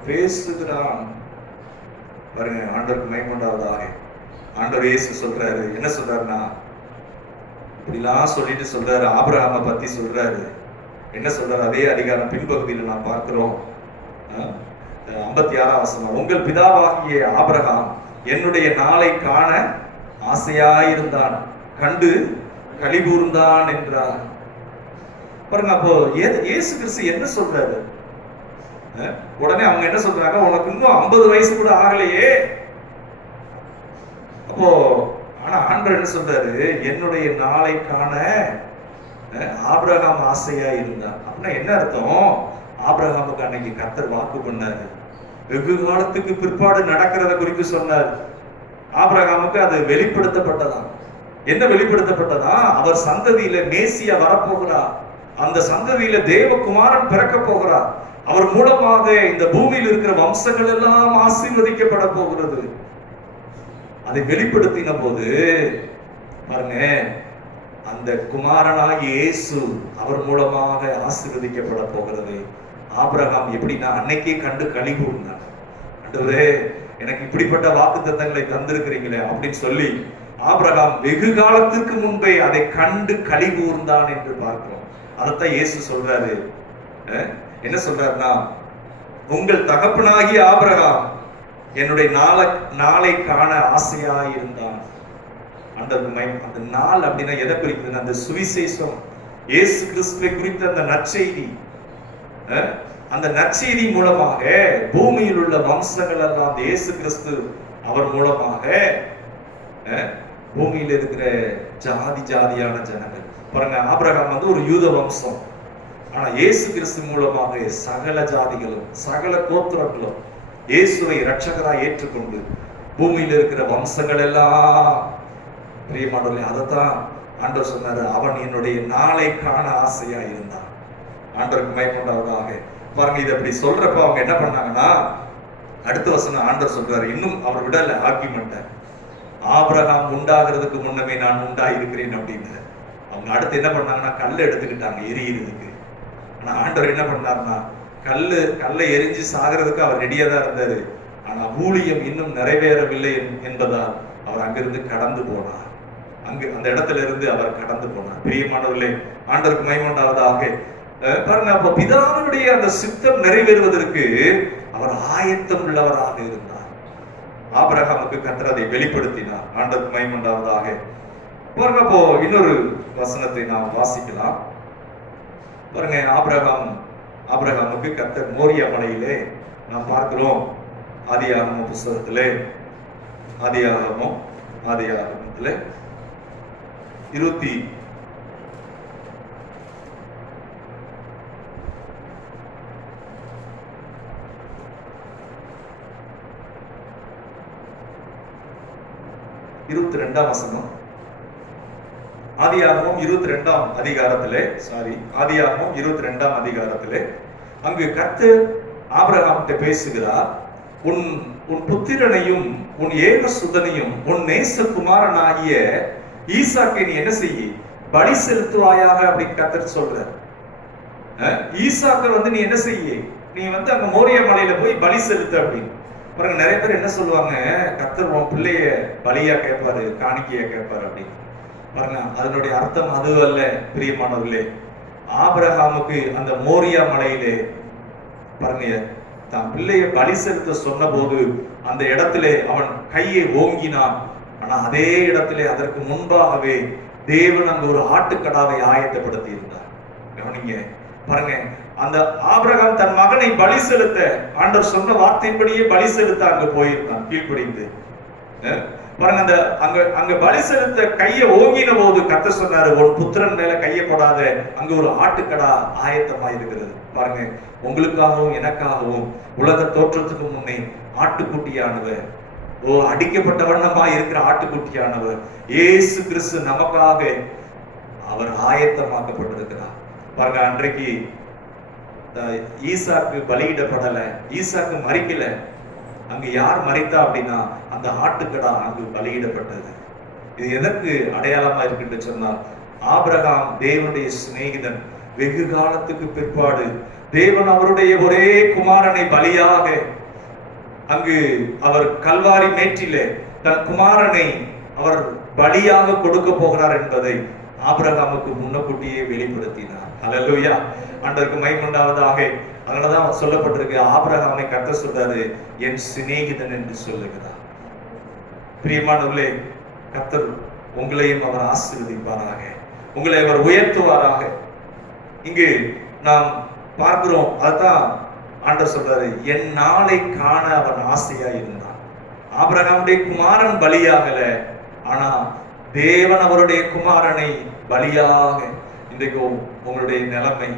பேசுகிறான். பாருங்க, ஆண்டவருக்கு மகிமையுண்டாவதாக. ஆண்டவர் இயேசு சொல்றாரு, என்ன சொல்றாருன்னா, இப்படிலாம் சொல்லிட்டு சொல்றாரு, ஆபிரகாமை பத்தி சொல்றாரு. என்ன சொல்றாரு? அதே அதிகாரம் பின்பகுதியில் நாம் பார்க்கிறோம். 56ஆம் வசனம், உங்கள் பிதாவாகிய ஆபிரகாம் என்னுடைய நாளை காண ஆசையாயிருந்தான், கண்டு களி கூர்ந்தான் என்றார். பாருங்க, அப்போ இயேசு கிறிஸ்து என்ன சொல்றாரு? உடனே அவங்க என்ன சொல்றாங்க, உனக்கு இன்னும் 50 வயசு கூட ஆகலையே. அப்போ ஆனா ஆண்டவர் என்ன சொல்றாரு, என்னுடைய நாளை காண ஆபிரகாம் ஆசையா இருந்தார். அப்படின்னா என்ன அர்த்தம்? ஆபிரகாமுக்கு அன்னைக்கு கர்த்தர் வாக்கு பண்ணாரு, வெகு காலத்துக்கு பிற்பாடு நடக்கிறத குறித்து சொன்னார். ஆபிரகாமுக்கு அது வெளிப்படுத்தப்பட்டதா. என்ன வெளிப்படுத்தப்பட்டதா? அவர் சந்ததியில மேசியா வரப்போகிறார், அந்த சந்ததியில தேவகுமாரன் பிறக்க போகிறார், அவர் மூலமாக இந்த பூமியில் இருக்கிற வம்சங்கள் எல்லாம் ஆசீர்வதிக்கப்பட போகிறது. அதை வெளிப்படுத்தின போது பாருங்க, அந்த குமாரனாகிய இயேசு அவர் மூலமாக ஆசீர்வதிக்கப்பட போகிறது. ஆபிரகாம் எப்படின்னா அன்னைக்கே கண்டு களி கூர்ந்தார். ஆண்டவரே, எனக்கு இப்படிப்பட்ட வாக்குத்தத்தங்களை தந்திருக்கிறீங்களே அப்படின்னு சொல்லி ஆபிரகாம் வெகு காலத்திற்கு முன்பே அதை கண்டு களி கூர்ந்தான் என்று பார்க்கிறோம். அதைத்தான் இயேசு சொல்றாரு. என்ன சொல்றாருன்னா, உங்கள் தகப்பனாகிய ஆபிரகாம் என்னுடைய நாளை காண ஆசையா இருந்தான். அந்த நாள் அப்படின்னா எதை குறிக்குதுன்னா, அந்த சுவிசேஷம், இயேசு கிறிஸ்துவை குறித்த அந்த நற்செய்தி. அந்த நற்செய்தி மூலமாக பூமியில் உள்ள வம்சங்கள் எல்லாம் இயேசு கிறிஸ்து அவர் மூலமாக பூமியில் இருக்கிற ஜாதியான ஜனங்கள். பாருங்க, ஆபிரகாம் வந்து ஒரு யூத வம்சம், ஆனா இயேசு கிறிஸ்து மூலமாக சகல ஜாதிகளும் சகல கோத்திரங்களும் இயேசுவை இரட்சகராய் ஏற்றுக்கொண்டு பூமியில் இருக்கிற வம்சங்கள் எல்லாம். பிரியமானவர்களே, அதைத்தான் ஆண்டவர் சொன்னாரு, அவன் என்னுடைய நாளை காண ஆசையா இருந்தான். ஆண்டவருக்கு மகிமை உண்டாவதாக. பாருங்க, இதை அப்படி சொல்றப்ப அவங்க என்ன பண்ணாங்கன்னா, அடுத்த வசனம் ஆண்டவர் சொல்றாரு, இன்னும் அவர் விடல ஆர்கியூமெண்ட. ஆபிரகாம் உண்டாகிறதுக்கு முன்னமே நான் உண்டாயிருக்கிறேன் அப்படின்னு. அவங்க அடுத்து என்ன பண்ணாங்கன்னா, கல்லை எடுத்துக்கிட்டாங்க எரியிறதுக்கு. ஆனா ஆண்டவர் என்ன பண்ணாருன்னா, கல்லை எரிஞ்சு சாகிறதுக்கு அவர் ரெடியா தான் இருந்தாரு. ஆனா ஊழியம் இன்னும் நிறைவேறவில்லை என்பதால் அவர் அங்கிருந்து கடந்து போனார். அந்த இடத்துல இருந்து அவர் கடந்து போனார். பிரியமானவர்களே, ஆண்டவருக்கு மகிமை உண்டாவதாக. பாருங்க, அப்ப பிதாவினுடைய அந்த சித்தம் நிறைவேறுவதற்கு அவர் ஆயத்தம் உள்ளவராக இருந்தார். ஆபிரகாமுக்கு கர்த்தர் அதை வெளிப்படுத்தினார். ஆண்டவருக்கு மகிமை உண்டாவதாக. பாருங்க, அப்போ இன்னொரு வசனத்தை நாம் வாசிக்கலாம். பாருங்க, ஆபிரகாமுக்கு கர்த்தர் மோரியா மலையிலே நாம் பார்க்கிறோம். ஆதியாகம புஸ்தகத்திலே ஆதியாகமத்திலே 22ஆம் வசனம். ஆதியாகமம் 22ஆம் அதிகாரத்திலே அங்கு கர்த்தர் ஆபிரகாம்கிட்ட பேசுகிறார். உன் புத்திரனையும் உன் ஏகசுதனையும் உன் நேசகுமாரனாகிய ஈசாக்கை நீ என்ன செய்ய, பலி செலுத்துவாயாக அப்படின்னு கர்த்தர் சொல்ற. ஈசாக்கை நீ என்ன செய்ய, நீ அங்க மோரியா மலையில போய் பலி செலுத்து அப்படின்னு. பாருங்க, நிறைய பேர் என்ன சொல்லுவாங்க, கர்த்தர் உன் பிள்ளைய பலியா கேட்பாரு, காணிக்கையா கேட்பாரு அப்படின்னு. பாருங்க, அதனுடைய அர்த்தம் அது அல்ல பிரியமானவர்களே. ஆபிரகாமுக்கு அந்த மோரியா மலையிலே பாருங்க, தான் பிள்ளைய பலி செலுத்த சொன்ன போது அந்த இடத்திலே அவன் கையை ஓங்கினான். ஆனா அதே இடத்திலே அதற்கு முன்பாகவே தேவன் அங்கு ஒரு ஆட்டுக்கடாவை ஆயத்தப்படுத்தி இருந்தார். கவனிங்க, பாருங்க, அந்த ஆபிரகாம் தன் மகனை பலி செலுத்த ஆண்டவர் சொன்ன வார்த்தைப்படியே பலி செலுத்த அங்கு போயிருந்தான் கீழ்ப்படிந்து. பாருங்க, அங்க பலி செலுத்த கையை ஓங்கின போது கர்த்தர் சொன்னாரு, உன் புத்திரன் மேல கையை போடாத, அங்க ஒரு ஆட்டுக்கடா ஆயத்தமா இருக்கிறது. பாருங்க, உங்களுக்காகவும் எனக்காகவும் உலக தோற்றத்துக்கு முன்னே ஆட்டுக்குட்டியானவர், அடிக்கப்பட்ட வண்ணமா இருக்கிற ஆட்டுக்குட்டியானவர் இயேசு கிறிஸ்து நமக்காக அவர் ஆயத்தமாக்கப்பட்டிருக்கிறார். பாருங்க, அன்றைக்கு ஈசாக்கு பலியிடப்படல, ஈசாக்கு மரிக்கல. அங்கு யார் மரித்தா அப்படின்னா அந்த ஆட்டுக்கடா அங்கு பலியிடப்பட்டது. இது எதற்கு அடையாளமா இருக்குன்னு சொன்னால், ஆபிரகாம் தேவனுடைய சிநேகிதன். வெகு காலத்துக்கு பிற்பாடு தேவன் அவருடைய ஒரே குமாரனை பலியாக அங்கு அவர் கல்வாரி மேற்றிலே தன் குமாரனை அவர் பலியாக கொடுக்க போகிறார் என்பதை ஆபிரகாமுக்கு முன்னக்கூட்டியே வெளிப்படுத்தினார். அல்லேலூயா, ஆண்டவருக்கு மகிமை உண்டாவதாக. அதனாலதான் சொல்லப்பட்டிருக்கு, ஆபிரகாமை கர்த்தர் சொல்றாரு, என் சிநேகிதன் என்று சொல்லுகிறார். பிரியமானவர்களே, கர்த்தர் உங்களையும் அவர் ஆசீர்வதிப்பாராக, உங்களை அவர் உயர்த்துவாராக. இங்கு நாம் பார்க்கிறோம், அதுதான் ஆண்டவர் சொல்றாரு, என் நாளை காண அவன் ஆசையா இருந்தான். ஆபிரகாமுடைய குமாரன் பலியாகல, ஆனா தேவன் அவருடைய குமாரனை பலியாக. இன்றைக்கு உங்களுடைய நிலைமை,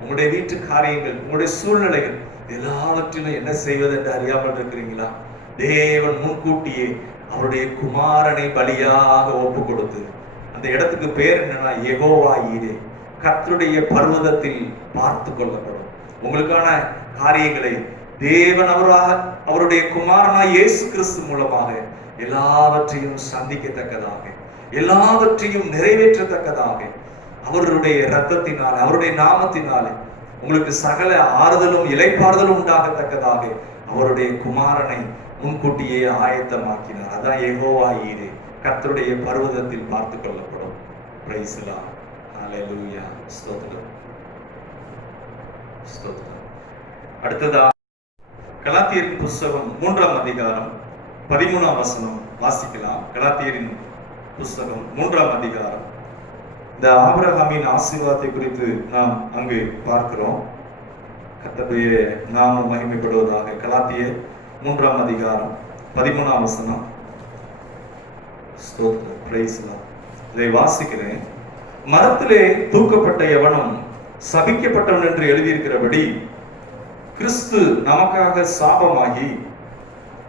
உங்களுடைய வீட்டு காரியங்கள், உங்களுடைய சூழ்நிலைகள் எல்லாவற்றிலும் என்ன செய்வது என்று அறியாமல் இருக்கிறீங்களா? தேவன் முன்கூட்டியே அவருடைய குமாரனை பலியாக ஒப்பு கொடுத்து, அந்த இடத்துக்கு பேர் என்னன்னா யெகோவா ஈரே, கர்த்தருடைய பர்வதத்தில் பார்த்து கொள்ளப்படும். உங்களுக்கான காரியங்களை தேவன் அவருடைய குமாரனாய் இயேசு கிறிஸ்து மூலமாக எல்லாவற்றையும் சந்திக்கத்தக்கதாக, எல்லாவற்றையும் நிறைவேற்றத்தக்கதாக, அவருடைய இரத்தத்தினால், அவருடைய நாமத்தினாலே உங்களுக்கு சகல ஆறுதலும் இளைப்பாறுதலும் உண்டாகத்தக்கதாக அவருடைய குமாரனை முன்கூட்டியே ஆயத்தமாக்கினார். அதான் யெகோவா ஈரே, கர்த்தருடைய பர்வதத்தில் பார்த்து கொள்ளப்படும். பிரைஸ் தி லார்ட், ஹல்லேலூயா, ஸ்தோத்திரம், ஸ்தோத்திரம். அடுத்ததா கலாத்தியரின் புஸ்தகம் 3ஆம் அதிகாரம் 13ஆம் வசனம் வாசிக்கலாம். கலாத்தியரின் புஸ்தகம் 3ஆம் அதிகாரம். இந்த ஆபிரகாமின் ஆசீர்வாதத்தை குறித்து நாம் அங்கு பார்க்கிறோம். கர்த்தருடைய நாமம் மகிமைப்படுவதாக. கலாத்தியர் 3ஆம் அதிகாரம் 13ஆம் வசனம். ஸ்தோத்திரம், பிரைஸ் தி லார்ட். இதை வாசிக்கிறேன். மரத்திலே தூக்கப்பட்ட எவனும் சபிக்கப்பட்டவன் என்று எழுதியிருக்கிறபடி கிறிஸ்து நமக்காக சாபமாகி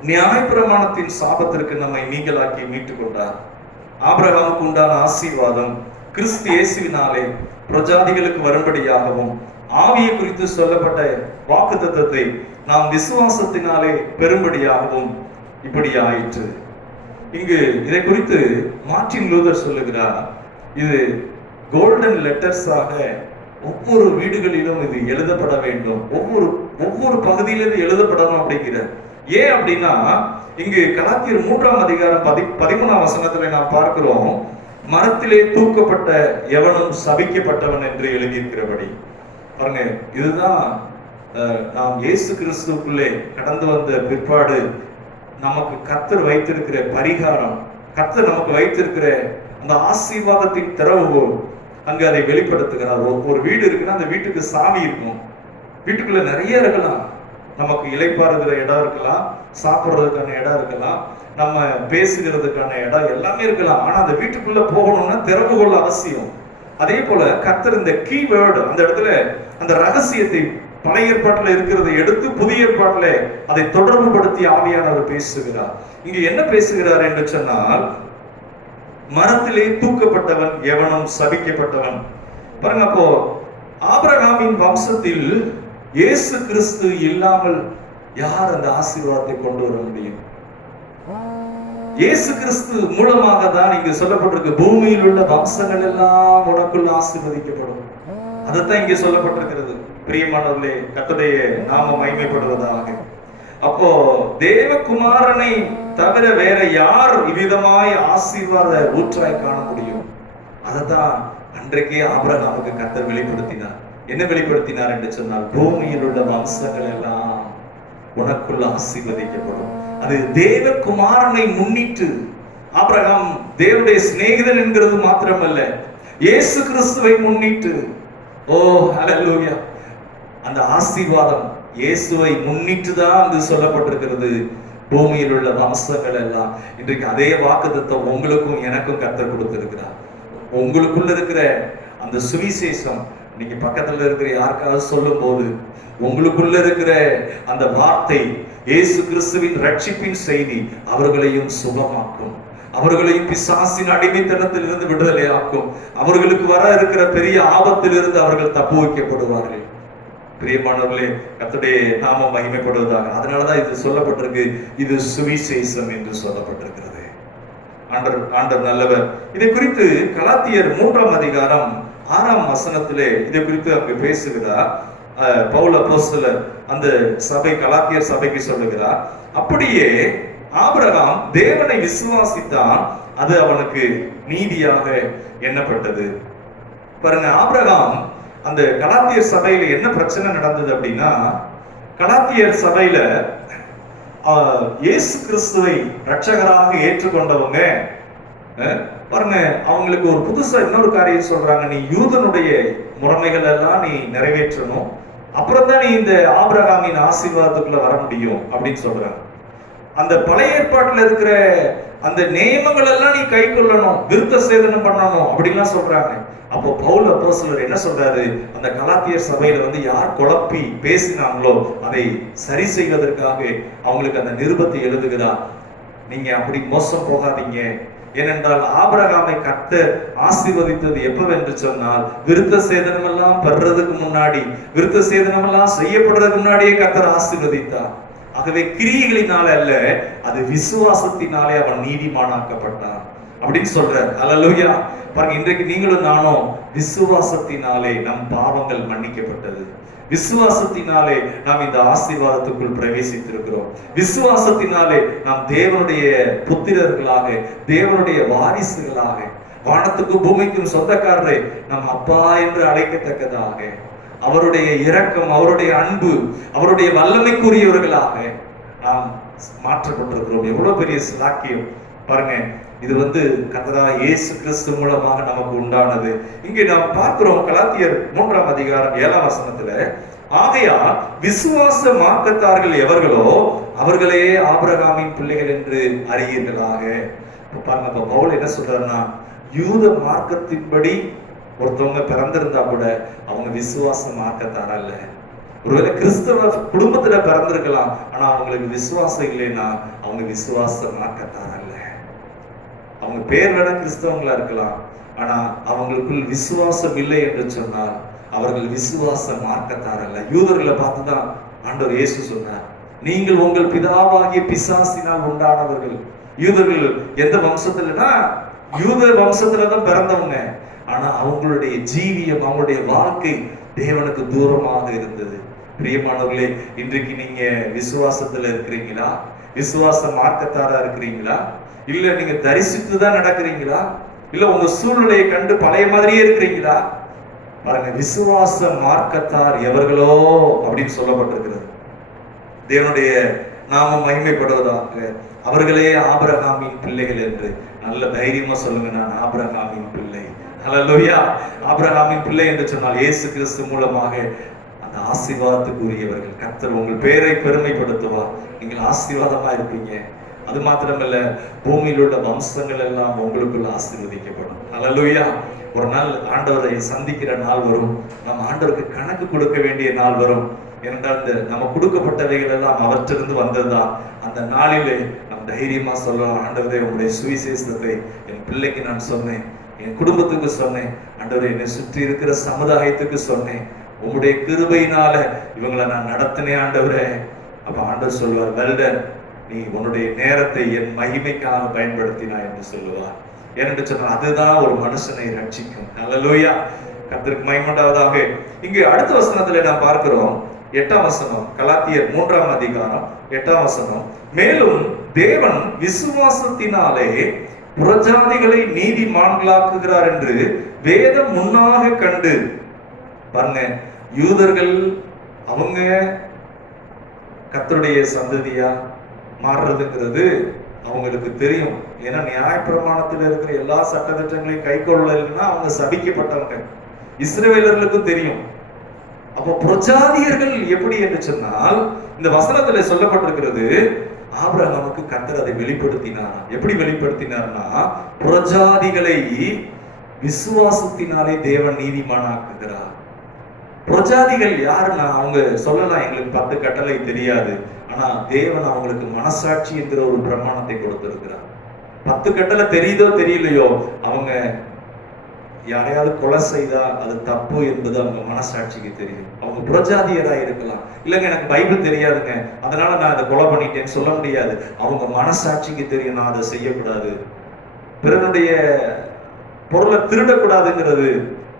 நியாயப்பிரமாணத்தின் சாபத்திற்கு நம்மை நீங்களாக்கி மீட்டுக் கொண்டார். ஆபிரகாமுக்கு உண்டான ஆசீர்வாதம் கிறிஸ்து இயேசுவினாலே பிரஜாதிகளுக்கு வரும்படியாகவும், ஆவியை குறித்து சொல்லப்பட்ட வாக்குத்தத்தத்தை நாம் விசுவாசத்தினாலே பெரும்படியாகவும் இப்படி ஆயிற்று. இங்கு இதை குறித்து மார்ட்டின் லூதர் சொல்லுகிறார், இது கோல்டன் லெட்டர்ஸாக ஒவ்வொரு வீடுகளிலும் இது எழுதப்பட வேண்டும், ஒவ்வொரு பகுதியிலும் எழுதப்படணும் அப்படிங்கிறார். ஏன் அப்படின்னா, இங்கு கலாத்தியர் 3ஆம் அதிகாரம் 13ஆம் வசனத்துல நாம் பார்க்கிறோம், மரத்திலே தூக்கப்பட்ட எவனும் சபிக்கப்பட்டவன் என்று எழுதியிருக்கிறபடி. பாருங்க, இதுதான் நாம் இயேசு கிறிஸ்துவுக்குள்ளே கடந்து வந்த பிற்பாடு நமக்கு கர்த்தர் வைத்திருக்கிற பரிகாரம், கர்த்தர் நமக்கு வைத்திருக்கிற அந்த ஆசீர்வாதத்தின் திறவுகோல். அங்கு அதை வெளிப்படுத்துகிறார். ஒரு வீடு இருக்குன்னா அந்த வீட்டுக்கு சாவி இருக்கும். வீட்டுக்குள்ள நிறைய இருக்கலாம், நமக்கு இளைப்பாறுகிற இடம் இருக்கலாம், சாப்பிடுறதுக்கான இடம் இருக்கலாம், நம்ம பேசுகிறதுக்கான இடம் எல்லாமே இருக்கலாம். ஆனா அந்த வீட்டுக்குள்ள போகணும்னா திறவுகோல் அவசியம். அதே போல கர்த்தர் இந்த கீவேர்டு, அந்த இடத்துல அந்த ரகசியத்தை பழைய ஏற்பாட்டுல இருக்கிறதை எடுத்து புதிய ஏற்பாட்டுல அதை தொடர்பு படுத்தி ஆவியானவர் பேசுகிறார். இங்க என்ன பேசுகிறார் என்று சொன்னால், மரத்திலே தூக்கப்பட்டவன் எவனும் சபிக்கப்பட்டவன். பாருங்க, அப்போ ஆபிரகாமின் வம்சத்தில் இயேசு கிறிஸ்து இல்லாமல் யார் அந்த ஆசீர்வாதத்தை கொண்டு வர முடியும்? இயேசு கிறிஸ்து மூலமாக தான் இங்க சொல்லப்பட்டிருக்கு, பூமியில் உள்ள வம்சங்கள் எல்லாம் உனக்குள்ள ஆசீர்வதிக்கப்படும். அதைத்தான் இங்க சொல்லப்பட்டிருக்கிறது. பிரியமானவர்களே, கர்த்தருடைய நாமம் மகிமைப்படுவதாக. அப்போ தேவகுமாரனை தவிர வேற யார் இவ்விதமாய் ஆசீர்வாத ஊற்றாய் காண முடியும்? அதத்தான் அன்றைக்கே ஆபிரகாமுக்கு கர்த்தர் வெளிப்படுத்தினார். என்ன வெளிப்படுத்தினார் என்று சொன்னால், பூமியில் உள்ள வம்சங்கள் எல்லாம் உனக்குள்ள ஆசீர்வதிக்கப்படும். அது தேவகுமாரனை முன்னிட்டு. ஆபிரகாம் தேவனுடைய சிநேகிதன் என்கிறது மாத்திரமல்ல, இயேசு கிறிஸ்துவை முன்னிட்டு. ஓ ஹல்லேலூயா! அந்த ஆசீர்வாதம் இயேசுவை முன்னிட்டு தான் அங்கு சொல்லப்பட்டிருக்கிறது. பூமியில் உள்ள வம்சங்கள் எல்லாம். இன்றைக்கு அதே வாக்குத்தத்தம் உங்களுக்கும் எனக்கும் கர்த்தர் கொடுத்திருக்கிறார். உங்களுக்குள்ள இருக்கிற அந்த சுவிசேஷம் இன்னைக்கு பக்கத்துல இருக்கிற யாருக்காவது சொல்லும் போது, உங்களுக்குள்ள இருக்கிற அந்த வார்த்தை, இயேசு கிறிஸ்துவின் ரட்சிப்பின் செய்தி அவர்களையும் சுகமாக்கும், அவர்களையும் பிசாசின் அடிமைத்தனத்திலிருந்து விடுதலை ஆக்கும், அவர்களுக்கு வர இருக்கிற பெரிய ஆபத்திலிருந்து அவர்கள் தப்பு வைக்கப்படுவார்கள். பிரியமானவர்களே, கர்த்தருடைய நாமம் மகிமைப்படுவதாக. அதனாலதான் இது சொல்லப்பட்டிருக்கு, இது சுவிசேஷம் என்று சொல்லப்பட்டிருக்கிறது. ஆண்டவர் நல்லவர். இதை குறித்து கலாத்தியர் 3ஆம் அதிகாரம் 6ஆம் வசனத்திலே இதை குறித்து அங்கு பேசுகிறார். பவுல் அப்போஸ்தலர் அந்த சபை, கலாத்தியர் சபைக்கு சொல்லுகிறார், அப்படியே ஆபிரகாம் தேவனை விசுவாசித்தான், அது அவனுக்கு நீதியாக எண்ணப்பட்டது. பாருங்க, ஆபிரகாம் அந்த கலாத்தியர் சபையில என்ன பிரச்சனை நடந்தது அப்படின்னா, கலாத்தியர் சபையில இயேசு கிறிஸ்துவை ரட்சகராக ஏற்றுக்கொண்டவங்க பாருங்க, அவங்களுக்கு ஒரு புதுசா இன்னொரு காரியம் சொல்றாங்க, நீ யூதனுடைய முறைமைகள் எல்லாம் நீ நிறைவேற்றணும், அப்புறம் தான் நீ இந்த ஆபிரகாமின் ஆசீர்வாதத்துக்குள்ள வர முடியும் அப்படின்னு சொல்றாங்க. அந்த பழைய ஏற்பாட்டுல இருக்கிற அந்த நியமங்கள் எல்லாம் நீ கை கொள்ளணும், விருத்த சேதனம் பண்ணணும் அப்படின்லாம் சொல்றாங்க. அப்போ பவுல் அப்போஸ்தலர் என்ன சொல்றாரு, அந்த கலாத்தியர் சபையில யார் குழப்பி பேசினாங்களோ அதை சரி செய்வதற்காக அவங்களுக்கு அந்த நிருபத்தை எழுதுகிறார். நீங்க அப்படி மோசம் போகாதீங்க. ஏனென்றால் ஆபிரகாமை கர்த்தர் ஆசீர்வதித்தது எப்பவென்று சொன்னால், விருத்த சேதனம் எல்லாம் பெறறதுக்கு முன்னாடி, விருத்த சேதனம் எல்லாம் செய்யப்படுறதுக்கு முன்னாடியே கர்த்தர் ஆசீர்வதித்தார். ஆகவே கிரியைகளினால அல்ல, அது விசுவாசத்தினாலே அவன் நீதிமானாக்கப்பட்டான் அப்படின்னு சொல்றார். அல்லேலூயா! பாருங்க, இன்றைக்கு நீங்களும் நானும் விசுவாசத்தினாலே நம் பாவங்கள் மன்னிக்கப்பட்டது. விசுவாசத்தினாலே நாம் இந்த ஆசீர்வாதத்துக்குள் பிரவேசித்திருக்கிறோம். விசுவாசத்தினாலே நாம் தேவனுடைய புத்திரர்களாக, தேவனுடைய வாரிசுகளாக, வானத்துக்கும் பூமிக்கும் சொந்தக்காரரை நம் அப்பா என்று அழைக்கத்தக்கதாக, அவருடைய இரக்கம், அவருடைய அன்பு, அவருடைய வல்லமைக்குரியவர்களாக நாம் மாற்றப்பட்டிருக்கிறோம். எவ்வளவு பெரிய சாக்கியம் பாருங்க! இது கர்த்தராகிய இயேசு கிறிஸ்து மூலமாக நமக்கு உண்டானது. இங்கே நாம் பார்க்கிறோம், கலாத்தியர் 3ஆம் அதிகாரம் 7ஆம் வசனத்துல, ஆகையால் விசுவாச மார்க்கத்தார்கள் எவர்களோ அவர்களே ஆபிரகாமின் பிள்ளைகள் என்று அறியீர்களாக. பாருங்க, பவுல் என்ன சொல்றாருன்னா, யூத மார்க்கத்தின்படி ஒருத்தவங்க பிறந்திருந்தா கூட அவங்க விசுவாச மார்க்கத்தார் அல்ல. ஒருவேளை கிறிஸ்தவ குடும்பத்துல பிறந்திருக்கலாம், ஆனா அவங்களுக்கு விசுவாசம் இல்லைன்னா அவங்க விசுவாச மார்க்கத்தார் அல்ல. அவங்க பேர் வேணா கிறிஸ்தவங்களா இருக்கலாம், ஆனா அவங்களுக்குள் விசுவாசம் இல்லை என்று சொன்னால் அவர்கள் விசுவாச மார்க்கத்தார் அல்ல. யூதர்களை பார்த்துதான் ஆண்டவர் இயேசு சொன்னார், நீங்கள் உங்கள் பிதாவாகிய பிசாசினால் உண்டானவர்கள். யூதர்கள் எந்த வம்சத்துலனா யூத வம்சத்துலதான் பிறந்தவங்க. ஆனா அவங்களுடைய ஜீவியம், அவங்களுடைய வாழ்க்கை தேவனுக்கு தூரமாக இருந்தது. பிரியமானவர்களே, இன்றைக்கு நீங்க விசுவாசத்துல இருக்கிறீங்களா? விசுவாச மார்க்கத்தாரா இருக்கிறீங்களா? இல்ல நீங்க தரிசித்து தான் நடக்கிறீங்களா? இல்ல உங்க சூழ்நிலையை கண்டு பழைய மாதிரியே இருக்கிறீங்களா? பாருங்க, விசுவாச மார்க்கத்தார் எவர்களோ அப்படின்னு சொல்லப்பட்டிருக்கிறது. தேவனுடைய நாமம் மகிமைப்படுவதாக. அவர்களே ஆபிரகாமின் பிள்ளைகள் என்று நல்ல தைரியமா சொல்லுங்க, நான் ஆபிரகாமின் பிள்ளை. ஹல்லேலூயா. ஆபிரகாமின் பிள்ளை என்று சொன்னால் இயேசு கிறிஸ்து மூலமாக அந்த ஆசீர்வாதத்துக்கு உரியவர்கள். கர்த்தர் உங்கள் பேரை பெருமைப்படுத்துவார். நீங்கள் ஆசீர்வாதமா இருப்பீங்க. அது மாத்திரமல்ல, பூமியில் உள்ள வம்சங்கள் எல்லாம் உங்களுக்குள்ள ஆசீர்வதிக்கப்படும். ஹல்லேலூயா. ஒரு நாள் ஆண்டவரை சந்திக்கிற நாள் வரும். நம்ம ஆண்டவருக்கு கணக்கு கொடுக்க வேண்டிய நாள் வரும். ஏனென்றால் இந்த நம்ம கொடுக்கப்பட்டவைகள் எல்லாம் அவற்றிலிருந்து வந்ததுதான். அந்த நாளிலே நம் தைரியமா சொல்லலாம், ஆண்டவரே உங்களுடைய சுவிசேஷத்தை என் பிள்ளைக்கு நான் சொன்னேன், என் குடும்பத்துக்கு சொன்னேன், ஆண்டவரே என்னை சுற்றி இருக்கிற சமுதாயத்துக்கு சொன்னேன், உங்களுடைய கிருபையினால இவங்களை நான் நடத்தினேன் ஆண்டவரே. அப்ப ஆண்டவர் சொல்வார், வெல்டன், நீ உன்னுடைய நேரத்தை என் மகிமைக்காக பயன்படுத்தினாய் என்று சொல்லுவார். ஏனென்று சொன்னால் அதுதான் ஒரு மனுஷனை ரட்சிக்கும். ஹல்லேலூயா. கர்த்தருக்கு மகிமை உண்டாவதாக. இங்கு அடுத்த வசனத்துல நாம் பார்க்கிறோம், 8ஆம் வசனம், கலாத்தியர் 3ஆம் அதிகாரம் 8ஆம் வசனம். மேலும் தேவன் விசுவாசத்தினாலே புறஜாதிகளை நீதிமான்களாக்குகிறார் என்று வேதம் முன்னாக கண்டு. பாருங்க, யூதர்கள் அவங்க கர்த்தருடைய சந்ததியா மாறுறதுங்கிறது அவங்களுக்கு தெரியும். ஏன்னா நியாயப்பிரமாணத்தில் இருக்கிற எல்லா சட்டத்திட்டங்களையும் கை கொள்ளலைன்னா அவங்க சபிக்கப்பட்டவங்க. இஸ்ரவேலர்களுக்கும் தெரியும். அப்போ புறஜாதியர்கள் எப்படி என்று சொன்னால், இந்த வசனத்துல சொல்லப்பட்டிருக்கிறது, ஆபிரகாமுக்கு கர்த்தர் அதை வெளிப்படுத்தினார். எப்படி வெளிப்படுத்தினார்னா, புறஜாதிகளை விசுவாசத்தினாலே தேவன் நீதிமானாக்குகிறார். புறஜாதிகள் யாருன்னா, அவங்க சொல்லலாம் எங்களுக்கு 10 கட்டளை தெரியாது, ஆனா தேவன் அவங்களுக்கு மனசாட்சி என்கிற ஒரு பிரமாணத்தை கொடுத்திருக்கிறார். 10 கட்டளை தெரியுதோ தெரியலையோ, அவங்க யாரையாவது கொலை செய்தா அது தப்பு என்பது அவங்க மனசாட்சிக்கு தெரியும். அவங்க புறஜாதியரா இருக்கலாம். இல்லைங்க எனக்கு பைபிள் தெரியாதுங்க, அதனால நான் அதை கொலை பண்ணிட்டேன்னு சொல்ல முடியாது. அவங்க மனசாட்சிக்கு தெரியும், நான் அதை செய்யக்கூடாது. பிறனுடைய பொருளை திருடக்கூடாதுங்கிறது,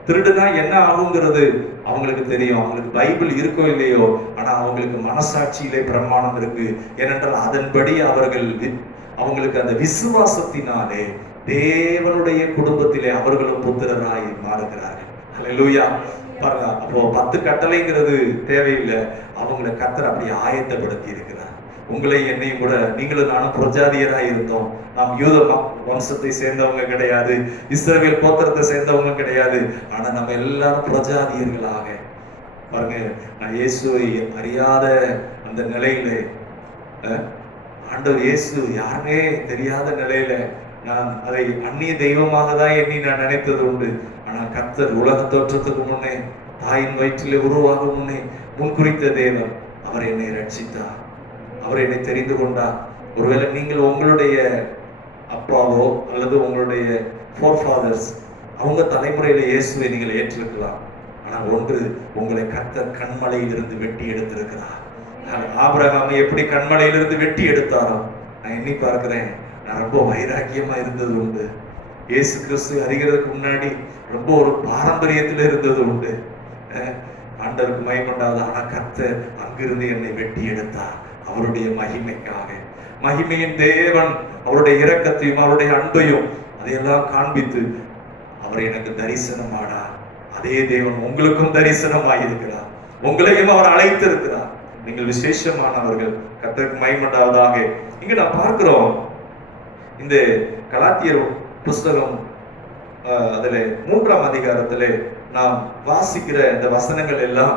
திருடுனா என்ன ஆகுங்கிறது அவங்களுக்கு தெரியும். அவங்களுக்கு பைபிள் இருக்கோ இல்லையோ, ஆனா அவங்களுக்கு மனசாட்சியிலே பிரமாணம் இருக்கு. ஏனென்றால் அதன்படி அவங்களுக்கு அந்த விசுவாசத்தினாலே தேவனுடைய குடும்பத்திலே அவர்களும் புத்திரராய் மாறுகிறார்கள். ஹல்லேலூயா. பாருங்க, அப்போ 10 கட்டளைங்கிறது தேவையில்லை. அவங்களை கர்த்தர் அப்படி ஆயத்தப்படுத்தி இருக்கிறார். உங்களை என்னையும் கூட, நீங்களும் நானும் புறஜாதியராய் இருந்தோம். நாம் யூத வம்சத்தை சேர்ந்தவங்க கிடையாது, இஸ்ரவேல் கோத்திரத்தை சேர்ந்தவங்க கிடையாது. ஆனா நம்ம எல்லாரும் புறஜாதியர்களாக. பாருங்க, நான் இயேசுவை அறியாத அந்த நிலையில, ஆண்டவர் இயேசு யாருன்னே தெரியாத நிலையில நான் அதை அந்நிய தெய்வமாக தான் எண்ணி நான் நினைத்தது உண்டு. ஆனால் கர்த்தர் உலக தோற்றத்துக்கு முன்னே, தாயின் வயிற்றிலே உருவாகும் முன்னே முன்குறித்த தேவன், அவர் என்னை ரட்சித்தார், அவர் என்னை தெரிந்து கொண்டார். ஒருவேளை நீங்கள் உங்களுடைய அப்பாவோ அல்லது உங்களுடைய ஃபோர்ஃபாதர்ஸ் அவங்க தலைமுறையில இயேசுவை நீங்கள் ஏற்றிருக்கலாம். ஆனால் ஒன்று, உங்களை கர்த்தர் கண்மலையிலிருந்து வெட்டி எடுத்திருக்கிறார். ஆபிரகாமை எப்படி கண்மலையிலிருந்து வெட்டி எடுத்தாரோ, நான் எண்ணி பார்க்கிறேன், நான் ரொம்ப வைராக்கியமா இருந்தது உண்டு. இயேசு கிறிஸ்து அறிகிறதுக்கு முன்னாடி ரொம்ப ஒரு பாரம்பரியத்தில் இருந்தது உண்டு. ஆண்டவருக்கு மகிமைண்டாவது. ஆனா கர்த்தர் அங்கிருந்து என்னை வெட்டி எடுத்தார் அவருடைய மகிமைக்காக. மகிமையின் தேவன் அவருடைய இரக்கத்தையும் அவருடைய அன்பையும் அதையெல்லாம் காண்பித்து அவர் எனக்கு தரிசனமானார். அதே தேவன் உங்களுக்கும் தரிசனமாயிருக்கிறார். உங்களையும் அவர் அழைத்திருக்கிறார். நீங்கள் விசேஷமானவர்கள். கர்த்தருக்கு மகிமைண்டாவதாக. இங்க நான் பார்க்கிறோம், இந்த கலாத்தியர் புஸ்தகம் அதுல 3ஆம் அதிகாரத்திலே நாம் வாசிக்கிற இந்த வசனங்கள் எல்லாம்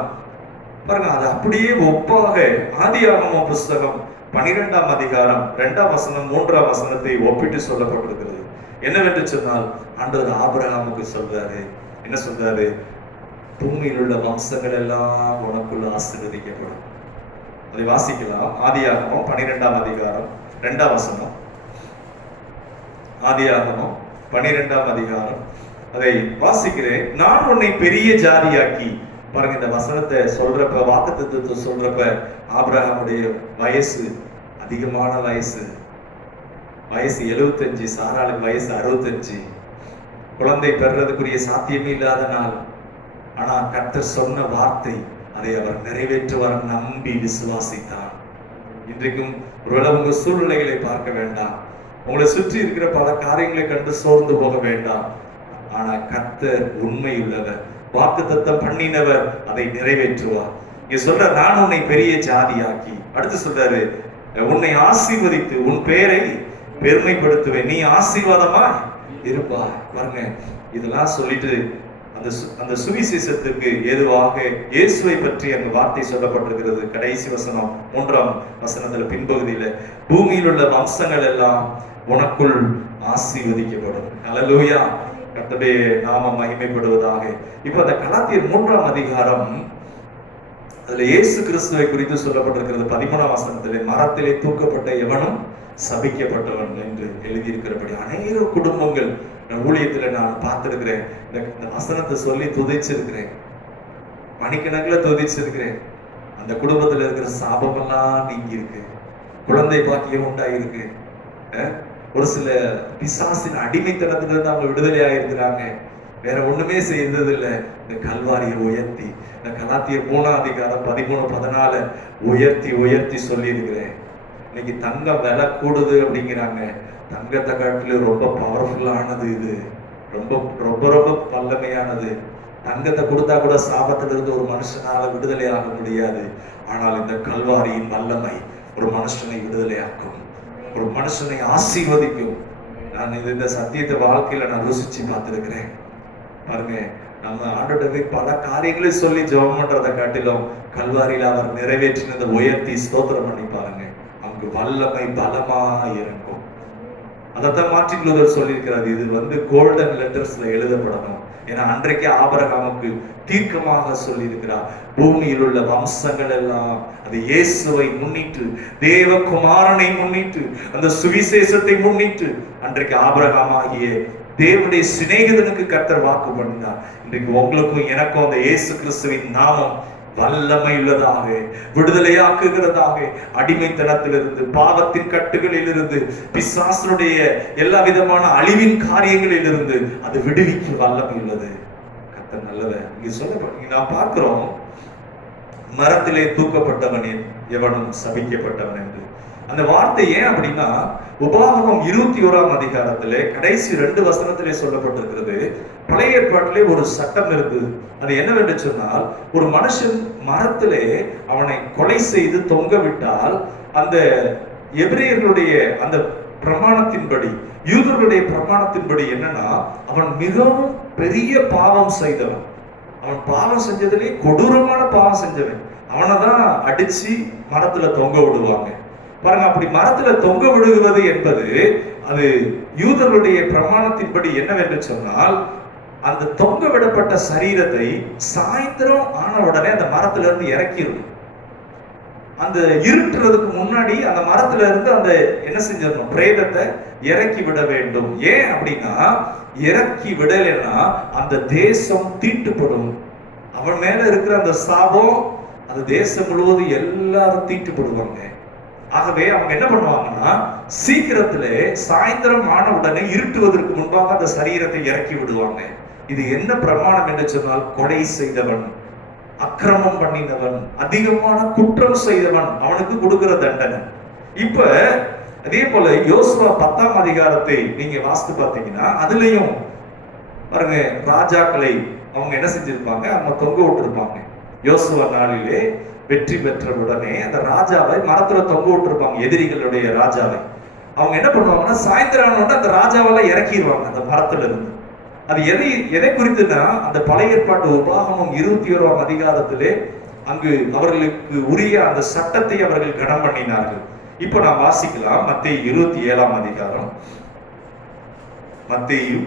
பாருங்க, அது அப்படியே ஒப்பாக ஆதியாகமம் புஸ்தகம் 12ஆம் அதிகாரம் 2ஆம் வசனம் 3ஆம் வசனத்தை ஒப்பிட்டு சொல்லப்பட்டிருக்கிறது. என்னவென்று சொன்னால், ஆண்டவர் ஆபிரகாமுக்கு சொல்றாரு, என்ன சொல்றாரு? பூமியில் உள்ள வம்சங்கள் எல்லாம் உனக்குள்ள ஆசீர்வதிக்கப்படும். அதை வாசிக்கலாம். ஆதியாகமம் 12ஆம் அதிகாரம் 2ஆம் வசனம். ஆதியாகமம் 12ஆம் அதிகாரம், அதை வாசிக்கிறேன். நான் உன்னை பெரிய ஜாதியாக்கி பாருங்க, இந்த வசனத்தை சொல்றப்ப, வாக்குத்தத்தத்தை சொல்றப்ப, ஆபிரகாமுடைய வயசு அதிகமான வயசு 75, சாராளுக்கு வயசு 65. குழந்தை பெறுறதுக்குரிய சாத்தியமே இல்லாத நாள். ஆனா கர்த்தர் சொன்ன வார்த்தை, அதை அவர் நிறைவேற்றுவார் நம்பி விசுவாசித்தார். இன்றைக்கும் ஒருவேளை உங்க சூழ்நிலைகளை பார்க்க வேண்டாம், உங்களை சுற்றி இருக்கிற பல காரியங்களை கண்டு சோர்ந்து போக வேண்டாம். ஆனா கர்த்தர் உண்மையுள்ளவர், வாக்குத்தத்தம் பண்ணினவர், அதை நிறைவேற்றுவார். இங்க சொல்ற, நான் உன்னை பெரிய ஜாதியாக்கி, அடுத்து சொல்றாரு, உன்னை ஆசீர்வதித்து உன் பெயரை பெருமைப்படுத்துவேன், நீ ஆசீர்வாதமா இருப்பாய். பாருங்க, இதெல்லாம் சொல்லிட்டு அந்த சுவிசேஷத்துக்கு ஏதுவாக இயேசுவை பற்றி அந்த வார்த்தை சொல்லப்பட்டிருக்கிறது. கடைசி வசனம் 3ஆம் வசனத்துல பின்பகுதியில, பூமியில் உள்ள வம்சங்கள் எல்லாம் உனக்குள் ஆசீர்வதிக்கப்படும். ஹல்லேலூயா, கர்த்தருடைய நாமம் மகிமைப்படுவதாக. இப்ப அந்த கலாத்தியர் 3ஆம் அதிகாரம், அதுல இயேசு கிறிஸ்துவை குறித்து சொல்லப்பட்டிருக்கிறது. 13ஆம் வசனத்திலே, மரத்திலே தூக்கப்பட்ட எவனும் சபிக்கப்பட்டவன் என்று எழுதியிருக்கிறபடி அநேக குடும்பங்கள் ஊழியத்துல நான் பார்த்திருக்கிறேன். இந்த வசனத்தை சொல்லி துதிச்சிருக்கிறேன், மணிக்கணக்கில் துதிச்சிருக்கிறேன். அந்த குடும்பத்துல இருக்கிற சாபமெல்லாம் நீங்கி இருக்கு, குழந்தை பாக்கியம் உண்டாயிருக்கு. ஒரு சில பிசாசின் அடிமைத்தனத்திலிருந்து அவங்க விடுதலை ஆயிருக்கிறாங்க. வேற ஒண்ணுமே செய்தது இல்லை, இந்த கல்வாரியை உயர்த்தி, இந்த கலாத்தியர் 3ஆம் அதிகாரம் 13, 14 உயர்த்தி உயர்த்தி சொல்லி இருக்கிறேன். இன்னைக்கு தங்கம் விலை கூடுது அப்படிங்கிறாங்க. தங்கத்தை காட்டிலும் ரொம்ப பவர்ஃபுல்லானது இது, ரொம்ப ரொம்ப ரொம்ப வல்லமையானது. தங்கத்தை கொடுத்தா கூட சாபத்திலிருந்து ஒரு மனுஷனால விடுதலை ஆக முடியாது. ஆனால் இந்த கல்வாரியின் வல்லமை ஒரு மனுஷனை விடுதலையாக்கும், ஒரு மனுஷனை ஆசீர்வதிக்கும். நான் இந்த சத்தியத்தை வாழ்க்கையில நான் ருசிச்சு பார்த்திருக்கிறேன். பாருங்க, நம்ம ஆண்டவரை பல காரியங்களை சொல்லி ஜெபம் பண்றதை காட்டிலும் கல்வாரியில அவர் நிறைவேற்றினதை உயர்த்தி ஸ்தோத்திரம் பண்ணி பாருங்க, அங்கு வல்லமை பலமா இறங்கும். அதைத்தான் மார்ட்டின் லூதர் சொல்லியிருக்கிறார், இது கோல்டன் லெட்டர்ஸ்ல எழுதப்படணும். ஏன்னா அன்றைக்கு ஆபிரகாமுக்கு தீர்க்கமாக சொல்லியிருக்கிறார், பூமியில் உள்ள வம்சங்கள் எல்லாம், அது இயேசுவை முன்னிட்டு, தேவகுமாரனை முன்னிட்டு, அந்த சுவிசேஷத்தை முன்னிட்டு அன்றைக்கு ஆபிரகாம் ஆகிய தேவனுடைய சிநேகிதனுக்கு கர்த்தர் வாக்கு பண்ணினார். இன்றைக்கு உங்களுக்கும் எனக்கும் அந்த இயேசு கிறிஸ்துவின் நாமம் வல்லமை உள்ளதாக, விடுதலையாக்குகிறதாக, அடிமைத்தனத்திலிருந்து, பாவத்தின் கட்டுகளில் இருந்து, பிசாசனுடைய எல்லா விதமான அழிவின் காரியங்களில் இருந்து அது விடுவிக்க வல்லமை உள்ளது. கர்த்தர் நல்லவர். இங்க சொல்லப்பட்ட நான் பார்க்கிறோம், மரத்திலே தூக்கப்பட்டவன் எவனும் சபிக்கப்பட்டவன் என்று. அந்த வார்த்தை ஏன் அப்படின்னா, உபாகமம் 21ஆம் அதிகாரத்திலே கடைசி 2 வசனத்திலே சொல்லப்பட்டிருக்கிறது. பழைய ஏற்பாட்டிலே ஒரு சட்டம் இருந்தது. அது என்னவென்று சொன்னால், ஒரு மனுஷன் மரத்திலே அவனை கொலை செய்து தொங்க விட்டால், அந்த எபிரேயர்களுடைய அந்த பிரமாணத்தின்படி, யூதர்களுடைய பிரமாணத்தின்படி என்னன்னா, அவன் மிகவும் பெரிய பாவம் செய்தவன். அவன் பாவம் செஞ்சதிலே கொடூரமான பாவம் செஞ்சவன். அவனை தான் அடிச்சு மரத்துல தொங்க விடுவாங்க. பாருங்க, அப்படி மரத்துல தொங்க விடுவது என்பது அது யூதர்களுடைய பிரமாணத்தின்படி என்னவென்று சொன்னால், அந்த தொங்க விடப்பட்ட சரீரத்தை சாயந்தரம் ஆன உடனே அந்த மரத்துல இருந்து இறக்கிடணும். அந்த இருட்டுறதுக்கு முன்னாடி அந்த மரத்துல இருந்து அந்த என்ன செஞ்சிடணும், பிரேதத்தை இறக்கி விட வேண்டும். ஏன் அப்படின்னா, இறக்கி விடலைன்னா அந்த தேசம் தீட்டுப்படும். அவன் மேல இருக்கிற அந்த சாபம் அந்த தேசம் முழுவதும் எல்லாரும் தீட்டுப்படுவாங்க. ஆகவே அவங்க என்ன பண்ணுவாங்கன்னா, சீக்கிரத்திலே சாயந்தரம் ஆன உடனே இருட்டுவதற்கு முன்பாக அந்த சரீரத்தை இறக்கி விடுவாங்க. இது என்ன பிரமாணம் என்று சொன்னால், கொலை செய்தவன், அக்கிரமம் பண்ணினவன், அதிகமான குற்றம் செய்தவன், அவனுக்கு கொடுக்கிற தண்டனை. இப்ப அதே போல யோசுவா 10ஆம் அதிகாரத்தை நீங்க வாசித்து பார்த்தீங்கன்னா, அதுலயும் பாருங்க, ராஜாக்களை அவங்க என்ன செஞ்சிருப்பாங்க, அவங்க தொங்க விட்டுருப்பாங்க. யோசுவா நாளிலே வெற்றி பெற்ற உடனே அந்த ராஜாவை மரத்துல தொங்க விட்டுருப்பாங்க, எதிரிகளுடைய ராஜாவை. அவங்க என்ன பண்ணுவாங்கன்னா, சாயந்தரம் ஆனோட அந்த ராஜாவெல்லாம் இறக்கிடுவாங்க அந்த மரத்துல இருந்து. அது எதை குறித்துனா, அந்த பழைய ஏற்பாட்டு உபாகமம் 21ஆம் அதிகாரத்திலே அங்கு அவர்களுக்கு உரிய அந்த சட்டத்தை அவர்கள் கனம் பண்ணினார்கள். இப்போ நாம் வாசிக்கலாம், மத்தேயு 27ஆம் அதிகாரம். மத்தேயு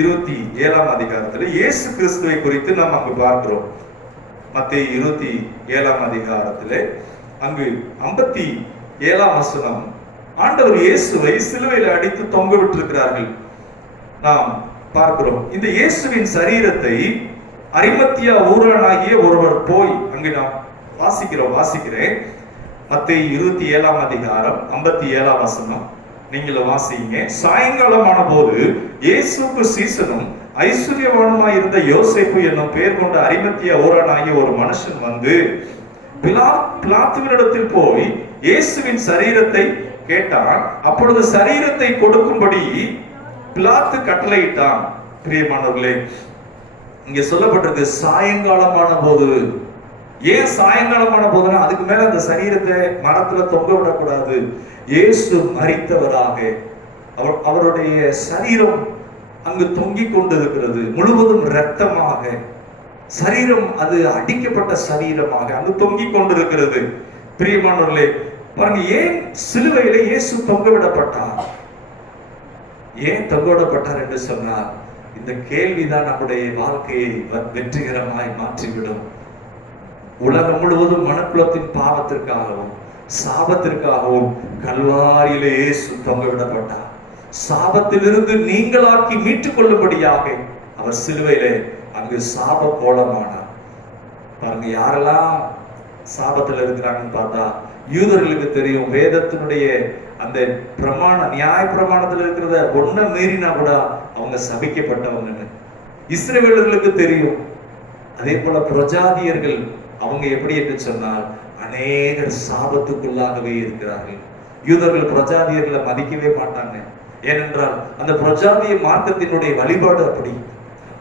27ஆம் அதிகாரத்துல இயேசு கிறிஸ்துவை குறித்து நாம் அங்கு பார்க்கிறோம். மத்தேயு 27ஆம் அதிகாரத்திலே அங்கு 57ஆம் வசனம், ஆண்டவர் இயேசுவை சிலுவையில் அடித்து தொங்க விட்டிருக்கிறார்கள் நாம் பார்க்கிறோம். இந்த இயேசுவின் சரீரத்தை அரிமத்தியா ஊரானாகிய ஒருவர் போய், அங்கு நான் வாசிக்கிறேன். மத்தேயு 27 அதிகாரம் 57 வசனம் நீங்களும் வாசிங்க. சாயங்காலமான போது இயேசுவுக்கு சீசனும் ஐஸ்வர்யவானுமாய் இருந்த யோசேப்பு என்னும் பெயர் கொண்ட அரிமத்தியா ஊரானாகிய ஒரு மனுஷன் வந்து பிலாத்துவினிடத்தில் போய் இயேசுவின் சரீரத்தை கேட்டான். அப்பொழுது சரீரத்தை கொடுக்கும்படி பிலாத்து கட்டளையிட்டான். பிரியமானவர்களே, இங்க சொல்லப்பட்டிருக்கு சாயங்காலமான போது. ஏன் சாயங்காலமான போதுன்னா, அதுக்கு மேல அந்த சரீரத்தை மரத்துல தொங்க விடக்கூடாது. இயேசு மரித்தவராக அவருடைய சரீரம் அங்கு தொங்கிக் கொண்டிருக்கிறது, முழுவதும் இரத்தமாக. சரீரம் அது அடிக்கப்பட்ட சரீரமாக அங்கு தொங்கிக் கொண்டிருக்கிறது. பிரியமானவர்களே, பாருங்க, ஏன் சிலுவையில இயேசு தொங்க விடப்பட்டார்? ஏன் தொங்க விடப்பட்டார் என்று சொன்னார், இந்த கேள்விதான் நம்முடைய வாழ்க்கையை வெற்றிகரமாய் மாற்றிவிடும். உலகம் முழுவதும் மனுக்குலத்தின் பாவத்திற்காகவும் சாபத்திற்காகவும் கல்வாரியிலே இயேசு தொங்க விடப்பட்டார். சாபத்திலிருந்து நீங்களாக்கி மீட்டுக் கொள்ளும்படியாக அவர் சிலுவையிலே அங்கு சாப கோலமானார். பாருங்க, யாரெல்லாம் சாபத்தில் இருக்கிறாங்கன்னு பார்த்தா, யூதர்களுக்கு தெரியும் வேதத்தினுடைய அந்த நியாய பிரமாணத்தில் இருக்கிறத ஒன்ன மீறினா கூட அவங்க சபிக்கப்பட்டவங்கன்னு. இஸ்ரவேலர்களுக்கு தெரியும். அதே போல பிரஜாதியர்கள் அவங்க எப்படி என்று சொன்னால் அநேகர் சாபத்துக்குள்ளாகவே இருக்கிறார்கள். யூதர்கள் பிரஜாதியர்களை மதிக்கவே மாட்டாங்க. ஏனென்றால் அந்த பிரஜாதிய மார்க்கத்தினுடைய வழிபாடு அப்படி.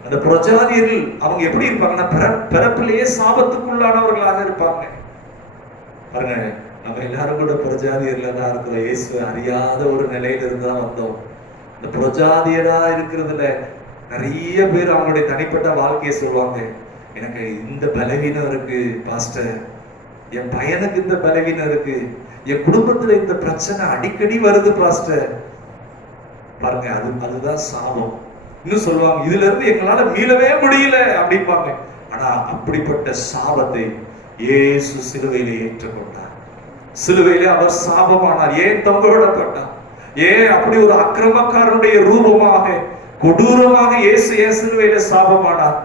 அந்த பிரஜாதியர்கள் அவங்க எப்படி இருப்பாங்கன்னா பிறப்பிலேயே சாபத்துக்குள்ளானவர்களாக இருப்பாங்க. பாருங்க, நம்ம எல்லாரும் கூட பிரஜாதியர்ல தான் இருக்கிறோம். இயேசு அறியாத ஒரு நிலையில இருந்துதான் வந்தோம். இந்த பிரஜாதியரா இருக்கிறதுல நிறைய பேர் அவங்களுடைய தனிப்பட்ட வாழ்க்கையை சொல்லுவாங்க. எனக்கு இந்த பலவீனம் இருக்கு பாஸ்டர், என் பையனுக்கு இந்த பலவீனம் இருக்கு, என் குடும்பத்துல இந்த பிரச்சனை அடிக்கடி வருது பாஸ்டர். பாருங்க, அதுதான் சாபம். இன்னும் சொல்லுவாங்க, இதுல இருந்து எங்களால மீளவே முடியல அப்படிப்பாங்க. ஆனா அப்படிப்பட்ட சாபத்தை இயேசு சிலுவையிலே ஏற்றுக்கொண்டார். சிலுவையிலே அவர் சாபமானார். ஏன் தொங்க விடப்பட்டார்? ஏன் அப்படி ஒரு அக்கிரமக்காரனுடைய ரூபமாக கொடூரமாக இயேசு ஏன் சிலுவையிலே சாபமானார்?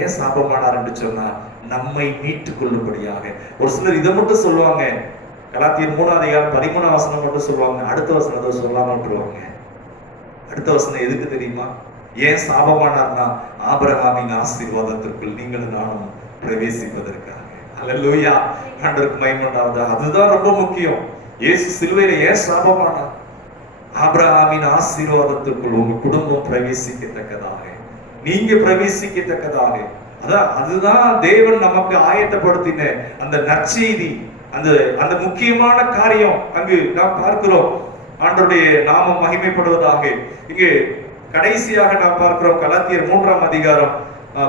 ஏன் சாபமானார் என்று சொன்னார், நம்மை மீட்டுக் கொள்ளும்படியாக. ஒரு சிலர் இதை மட்டும் சொல்லுவாங்க, கலாத்தியர் 3 அதிகாரம் 13 வசனம் மட்டும் சொல்லுவாங்க, அடுத்த வசனத்தை சொல்லாம விட்டுருவாங்க. அடுத்த வசனம் எதுக்கு தெரியுமா? ஏன் சாபமானார்னா, ஆபிரகாமின் ஆசீர்வாதத்திற்குள் நீங்களும் நானும் பிரவேசிப்பதற்காக. அல்லேலூயா, ஆண்டவருக்கு மகிமை உண்டாவதாக. அதுதான் ரொம்ப முக்கியம். இயேசு சிலுவையில ஏன் சாபமானார்? ஆபிரகாமின் ஆசீர்வாதத்திற்குள் உங்க குடும்பம் பிரவேசிக்கத்தக்கதாக, நீங்க பிரவேசிக்கத்தக்கதாக. அதுதான் தேவன் நமக்கு ஆயத்தப்படுத்தின அந்த நற்செய்தி, அந்த முக்கியமான காரியம் அங்கு நாம் பார்க்கிறோம். ஆண்டவருடைய நாமம் மகிமைப்படுவதாக. இங்கு கடைசியாக நாம் பார்க்கிறோம் கலாத்தியர் 3 அதிகாரம்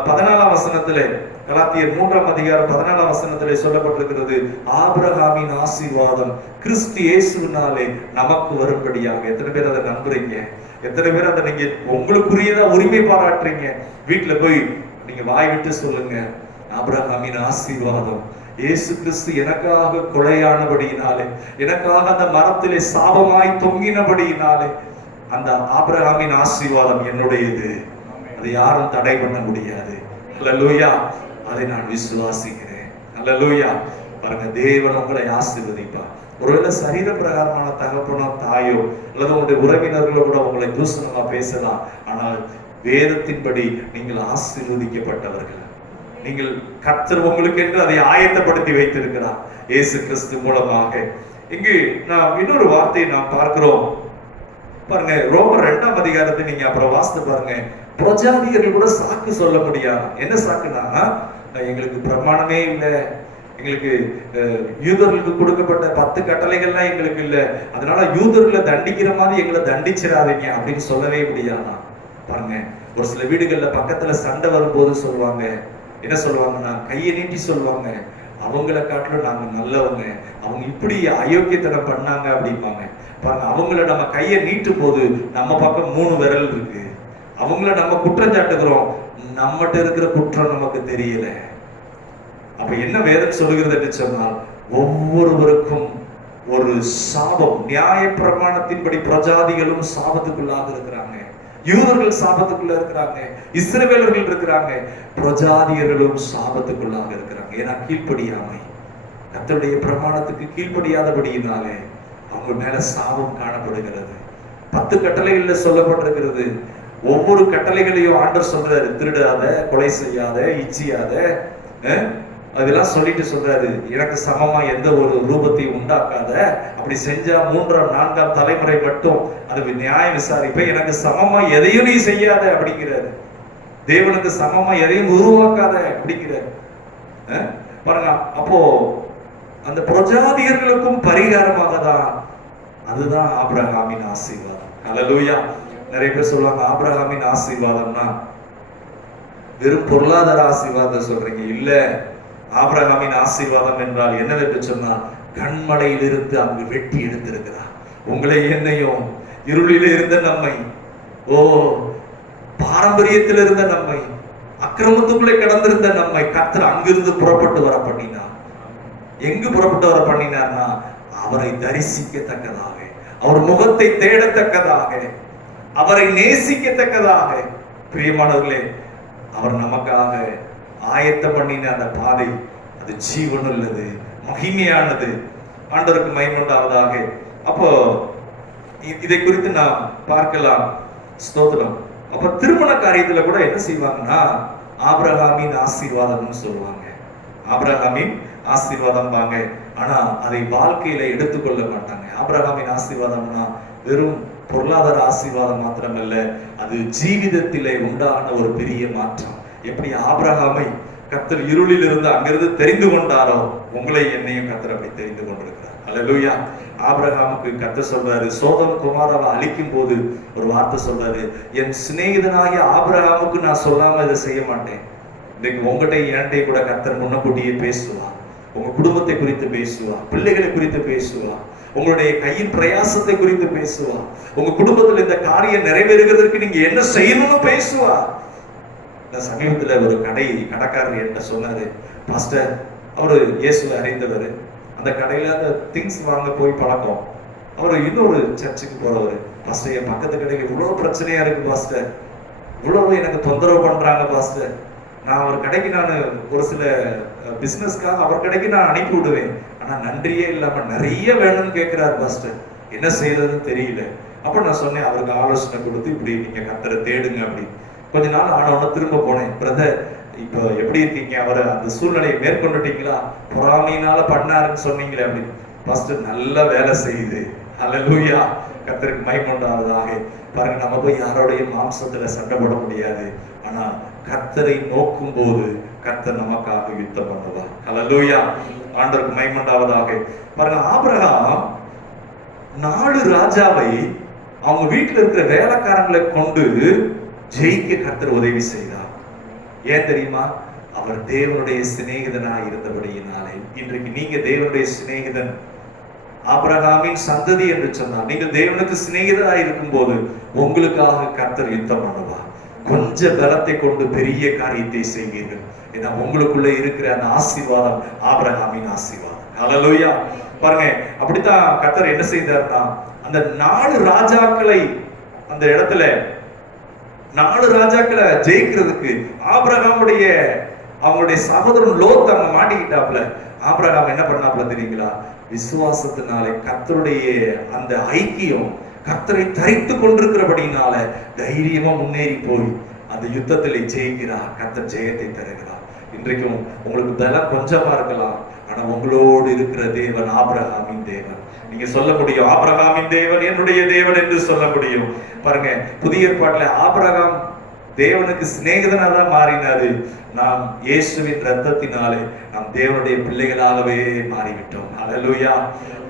14 வசனத்திலே, கலாத்தியர் 3 அதிகாரம் 14 வசனத்திலே சொல்லப்பட்டிருக்கிறது, ஆபிரகாமின் ஆசீர்வாதம் கிறிஸ்து இயேசுவினாலே நமக்கு வரும்படியாக. எத்தனை பேர் அதை நம்புறீங்க? எத்தனை பேர் அதை நீங்க உங்களுக்குரியதா உரிமை பாராட்டுறீங்க? வீட்டுல போய் நீங்க வாய் விட்டு சொல்லுங்க, ஆபிரகாமின் ஆசீர்வாதம் இயேசு கிறிஸ்து எனக்காக கொலையானபடியினாலே, எனக்காக அந்த மரத்திலே சாபமாய் தொங்கினபடியினாலே அந்த ஆபிரகாமின் ஆசீர்வாதம் என்னுடையது. அதை யாரும் தடை பண்ண முடியாது. அல்லேலூயா, அதை நான் விசுவாசிக்கிறேன். அல்லேலூயா. பாருங்க, தேவன் உங்களை ஆசீர்வதிப்பார். ஒருவேளை சரீர பிரகாரமான தகப்பனோ தாயோ அல்லது உங்களுடைய உறவினர்களோ கூட உங்களை தூசணமா பேசலாம். ஆனால் வேதத்தின்படி நீங்கள் ஆசீர்வதிக்கப்பட்டவர்கள். நீங்கள் கர்த்தர் உங்களுக்கு என்று அதை ஆயத்தப்படுத்தி வைத்திருக்கிறார் இயேசு கிறிஸ்து மூலமாக. இங்கு நாம் இன்னொரு வார்த்தையை நாம் பார்க்கிறோம். பாருங்க, ரோமர் 2 அதிகாரத்தை நீங்க அப்புறம் வாசித்து பாருங்க. பிரஜாதியர்கள் கூட சாக்கு சொல்ல முடியாது. என்ன சாக்குனா, எங்களுக்கு பிரமாணமே இல்லை, எங்களுக்கு யூதர்களுக்கு கொடுக்கப்பட்ட 10 கட்டளைகள்லாம் எங்களுக்கு இல்லை, அதனால யூதர்களை தண்டிக்கிற மாதிரி எங்களை தண்டிச்சிடாதீங்க அப்படின்னு சொல்லவே முடியாதான். பாருங்க, ஒரு சில வீடுகள்ல பக்கத்துல சண்டை வரும்போது சொல்லுவாங்க, என்ன சொல்லுவாங்கன்னா, கையை நீட்டி சொல்லுவாங்க, அவங்கள காட்டிலும் நாங்க நல்லவங்க, அவங்க இப்படி அயோக்கியத்தனம் பண்ணாங்க அப்படிம்பாங்க. பாருங்க, அவங்கள நம்ம கையை நீட்டும் போது நம்ம பக்கம் 3 விரல் இருக்கு. அவங்கள நம்ம குற்றம் சாட்டுகிறோம், நம்மகிட்ட இருக்கிற குற்றம் நமக்கு தெரியல. அப்ப என்ன வேதம் சொல்லுகிறது என்று சொன்னால், ஒவ்வொருவருக்கும் ஒரு சாபம். நியாய பிரமாணத்தின்படி பிரஜாதிகளும் சாபத்துக்குள்ளாக இருக்கிறாங்க. யூதர்கள் சாபத்துக்குள்ள இருக்கிறாங்க, இஸ்ரவேலர்கள் இருக்கிறாங்க, பிரஜாதியர்களும் சாபத்துக்குள்ளாக இருக்கிறாங்க. ஏன்னா கீழ்ப்படியாமை, கர்த்தருடைய பிரமாணத்துக்கு கீழ்ப்படியாதபடியினாலே அவங்க மேல சாபம் காணப்படுகிறது. 10 கட்டளைகள்ல சொல்லப்பட்டிருக்கிறது. ஒவ்வொரு கட்டளைகளையும் ஆண்டவர் சொல்றாரு, திருடாத, கொலை செய்யாத, இச்சியாத, அதெல்லாம் சொல்லிட்டு சொல்றாரு, எனக்கு சமமா எந்த ஒரு ரூபத்தையும் உண்டாக்காத, அப்படி செஞ்சா 3ஆம் 4ஆம் தலைமுறை மட்டும் அது நியாயம் விசாரிப்ப, எனக்கு சமமா எதையும் நீ செய்யாத அப்படிங்கிறாரு. தேவனுக்கு சமமா எதையும் உருவாக்காத அப்படிங்கிறாரு. பாருங்க, அப்போ அந்த பிரஜாதியர்களுக்கும் பரிகாரமாக தான், அதுதான் ஆபிரகாமின் ஆசீர்வாதம். ஹல்லேலூயா. நிறைய பேர் சொல்லுவாங்க ஆபிரகாமின் ஆசீர்வாதம்னா வெறும் பொருளாதார ஆசீர்வாதம் சொல்றீங்க. இல்ல, ஆபிரகாமின் ஆசீர்வாதம் என்றால் என்னவென்று சொன்னால், கண்மலையில் இருந்து அங்கு வெட்டி எடுத்திருக்கிறார் உங்களை என்னையும். இருளில் இருந்த நம்மை, பாரம்பரியத்தில் இருந்த நம்மை, அக்கிரமத்துக்குள்ளே கடந்திருந்த நம்மை கர்த்தர் அங்கிருந்து புறப்பட்டு வர பண்ணினார். எங்கு புறப்பட்டு வர பண்ணினார்னா, அவரை தரிசிக்கத்தக்கதாக, அவர் முகத்தை தேடத்தக்கதாக, அவரை நேசிக்கத்தக்கதாக. பிரியமானவர்களே, அவர் நமக்காக ஆயத்தம் பண்ணின அந்த பாதை, அது ஜீவனுள்ளது, மகிமையானது. ஆண்டவருக்கு மகிமை உண்டாவதாக. அப்போ இதை குறித்து நாம் பார்க்கலாம். ஸ்தோத்திரம். அப்ப திருமண காரியத்துல கூட என்ன செய்வாங்கன்னா, ஆபிரகாமின் ஆசீர்வாதம்னு சொல்லுவாங்க. ஆபிரகாமின் ஆசீர்வாதம் வாங்க. ஆனா அதை வாழ்க்கையில எடுத்துக்கொள்ள மாட்டாங்க. ஆபிரகாமின் ஆசீர்வாதம்னா வெறும் பொருளாதார ஆசீர்வாதம் மாத்திரமல்ல, அது ஜீவிதத்திலே உண்டான ஒரு பெரிய மாற்றம். எப்படி ஆபிரகாமை கர்த்தர் இருளில் இருந்து அங்கிருந்து தெரிந்து கொண்டாரோ, உங்களை என்னையும் கர்த்தர் அப்படி தெரிந்து கொண்டிருக்கிறார். அல்லேலூயா. ஆபிரகாமுக்கு கர்த்தர் சொல்றாரு, சோதோம் குமாராவை அழிக்கும் போது ஒரு வார்த்தை சொல்றாரு, என் சிநேகிதனாகிய ஆபிரகாமுக்கு நான் சொல்லாம இதை செய்ய மாட்டேன். இன்னைக்கு உங்ககிட்ட என்கிட்ட கூட கர்த்தர் முன்னக்கூட்டியே பேசுவா. உங்க குடும்பத்தை குறித்து பேசுவா, பிள்ளைகளை குறித்து பேசுவா, உங்களுடைய கையின் பிரயாசத்தை குறித்து பேசுவா, உங்க குடும்பத்தில் இந்த காரியம் நிறைவேறுவதற்கு நீங்க என்ன செய்யணும்னு பேசுவா. இந்த சமீபத்துல ஒரு கடைக்காரர் என்கிட்ட சொன்னாரு, பாஸ்டர், அவரு இயேசுவை அறிந்தவர், அந்த கடையில அந்த திங்ஸ் வாங்க போய் பழக்கம். அவரு இன்னொரு சர்ச்சுக்கு போறவர், பாஸ்டர் என் பக்கத்து கடையில இவ்வளவு பிரச்சனையா இருக்கு பாஸ்டர், இவ்வளவு எனக்கு தொந்தரவு பண்றாங்க பாஸ்டர், நான் அவர் கடைக்கு நான் ஒரு சில பிசினஸ்க்காக அவர் கடைக்கு நான் அனுப்பி விடுவேன், ஆனா நன்றியே இல்லாம நிறைய வேணும்னு கேட்கிறார் பாஸ்டர், என்ன செய்யறதுன்னு தெரியல. அப்ப நான் சொன்னேன், அவருக்கு ஆலோசனை கொடுத்து இப்படி நீங்க கர்த்தரை தேடுங்க அப்படி. கொஞ்ச நாள் ஆனவன திரும்ப போனேன், பிரதர் இப்போ எப்படி இருக்கீங்க, அவரை அந்த சூழ்நிலையை மேற்கொண்டுட்டீங்களா, பொறாமையினால பண்ணாருன்னு சொன்னீங்களே அப்படி. பாஸ்டர் நல்ல வேலை செய்யுது. அல்லேலூயா. கர்த்தருக்கு மகிமை உண்டாவதாக. பாருங்க, நம்ம போய் யாரோடைய மாம்சத்துல சண்டை போட முடியாது, ஆனா கர்த்தரை நோக்கும் போது கர்த்தர் நமக்காக யுத்தம் பண்ணுவார். அல்லேலூயா. ஆண்டவருக்கு மகிமை உண்டாவதாக. பாருங்க, ஆபிரகாம் 4 ராஜாவை அவங்க வீட்டுல இருக்கிற வேலைக்காரங்களை கொண்டு ஜெயிக்க கர்த்தர் உதவி செய்தார். ஏன் தெரியுமா? அவர் தேவனுடைய சிநேகிதனாய் இருந்தபடியினாலே. இன்றைக்கு நீங்க தேவனுடைய சிநேகிதன், ஆபிரகாமின் சந்ததி என்று சொன்னார். நீங்கள் தேவனுக்கு சிநேகிதராய் இருக்கும் போது உங்களுக்காக கர்த்தர் யுத்தம் பண்ணுவார். கொஞ்ச பலத்தை கொண்டு பெரிய காரியத்தை செய்வீர்கள். ஏன்னா உங்களுக்குள்ள இருக்கிற அந்த ஆசீர்வாதம் ஆபிரகாமின் ஆசீர்வாதம். ஹல்லேலூயா. பாருங்க, அப்படித்தான் கர்த்தர் என்ன செய்தார்னா, அந்த 4 ராஜாக்களை அந்த இடத்துல 4 ராஜாக்களை ஜெயிக்கிறதுக்கு ஆபிரகாமுடைய அவங்களுடைய சகோதரன் லோத் அங்க மாட்டிக்கிட்டாப்ல. ஆபிரகாம் என்ன பண்ணாப்ல தெரியுங்களா? விசுவாசத்தினாலே கர்த்தருடைய அந்த ஐக்கியம், கர்த்தரை தரித்து கொண்டிருக்கிறபடினால தைரியமா முன்னேறி போய் அந்த யுத்தத்திலே ஜெயிக்கிறார். கர்த்தர் ஜெயத்தை தருகிறார். இன்றைக்கும் உங்களுக்கு பலம் கொஞ்சமா இருக்கலாம், ஆனா உங்களோடு இருக்கிற தேவன் ஆபிரகாமின் தேவன். நீங்க சொல்ல முடியும், ஆபிரகாமின் தேவன் என்னுடைய தேவன் என்று சொல்ல முடியும். பாருங்க, புதிய ஏற்பாட்டுல ஆபிரகாம் தேவனுக்கு சிநேகிதனா தான் மாறினாரு. நாம் இயேசுவின் ரத்தத்தினாலே நாம் தேவனுடைய பிள்ளைகளாகவே மாறிவிட்டோம். அல்லேலூயா.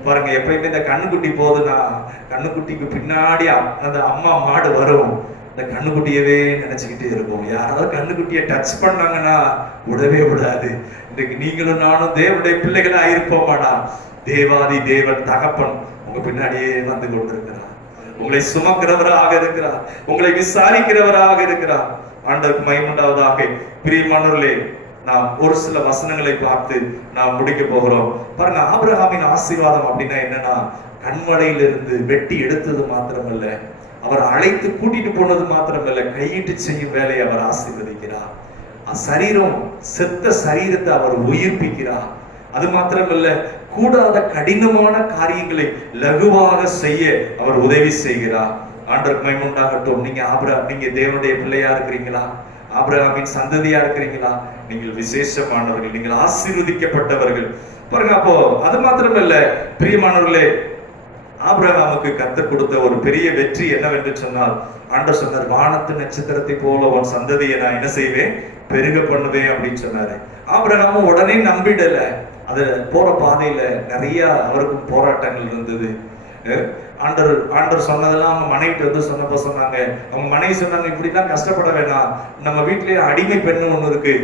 பாருங்க, எப்பயுமே இந்த கண்ணுக்குட்டி போதுன்னா கண்ணுக்குட்டிக்கு பின்னாடி அந்த அம்மா மாடு வரும், இந்த கண்ணுக்குட்டியவே நினைச்சுக்கிட்டே இருக்கும். யாராவது கண்ணுக்குட்டியை டச் பண்ணாங்கன்னா விடவே விடாது. இன்றைக்கு நீங்களும் நானும் தேவனுடைய பிள்ளைகளா இருப்போமாடா, தேவாதி தேவன் தகப்பன் உங்க பின்னாடியே வந்து கொண்டிருக்கிறார். உங்களை சுமக்கிறவராக இருக்கிறார், உங்களை விசாரிக்கிறவராக இருக்கிறார். ஆண்டவருக்கு மகிமை உண்டாவதாக. பிரியமானவர்களே, நாம் ஒரு சில வசனங்களை பார்த்து நாம் முடிக்க போகிறோம். பாருங்க, ஆபிரகாமின் ஆசீர்வாதம் அப்படின்னா என்னன்னா, கண்மலையிலிருந்து வெட்டி எடுத்தது மாத்திரமல்ல, அவர் அழைத்து கூட்டிட்டு போனது மாத்திரமல்ல, கையிட்டு செய்யும் வேலையை அவர் ஆசீர்வதிக்கிறார். சரீரம், செத்த சரீரத்தை அவர் உயிர்ப்பிக்கிறார். அது மாத்திரமல்ல, கூடாத கடினமான காரியங்களை லகுவாக செய்ய அவர் உதவி செய்கிறார். ஆண்டவருக்கு மகிமை உண்டாகட்டும். நீங்க தேவனுடைய பிள்ளையா இருக்கிறீங்களா? ஆபிரகாமின் சந்ததியா இருக்கிறீங்களா? நீங்கள் விசேஷமானவர்கள், நீங்கள் ஆசீர்வதிக்கப்பட்டவர்கள். பாருங்க, அப்போ அது மாத்திரமல்ல பிரியமானவர்களே, ஆபிரகாமுக்கு கர்த்தர் கொடுத்த ஒரு பெரிய வெற்றி என்னவென்று சொன்னால், ஆண்டவர் சொன்னார், வானத்து நட்சத்திரத்தை போல உன் சந்ததியை நான் என்ன செய்வேன், பெருக பண்ணுவேன் அப்படின்னு சொன்னாரு. ஆபிரகாமும் உடனே நம்பிடல. அது போற பாதையில நிறைய அவருக்கும் போராட்டங்கள் இருந்தது. ஆண்டவர் சொன்னதெல்லாம் அவங்க மனைவிட்டு வந்து சொன்னப்ப சொன்னாங்க, அவங்க மனைவி சொன்னாங்க, இப்படிலாம் கஷ்டப்பட வேணாம், நம்ம வீட்லயே அடிமை பெண்ணு ஒண்ணு இருக்கு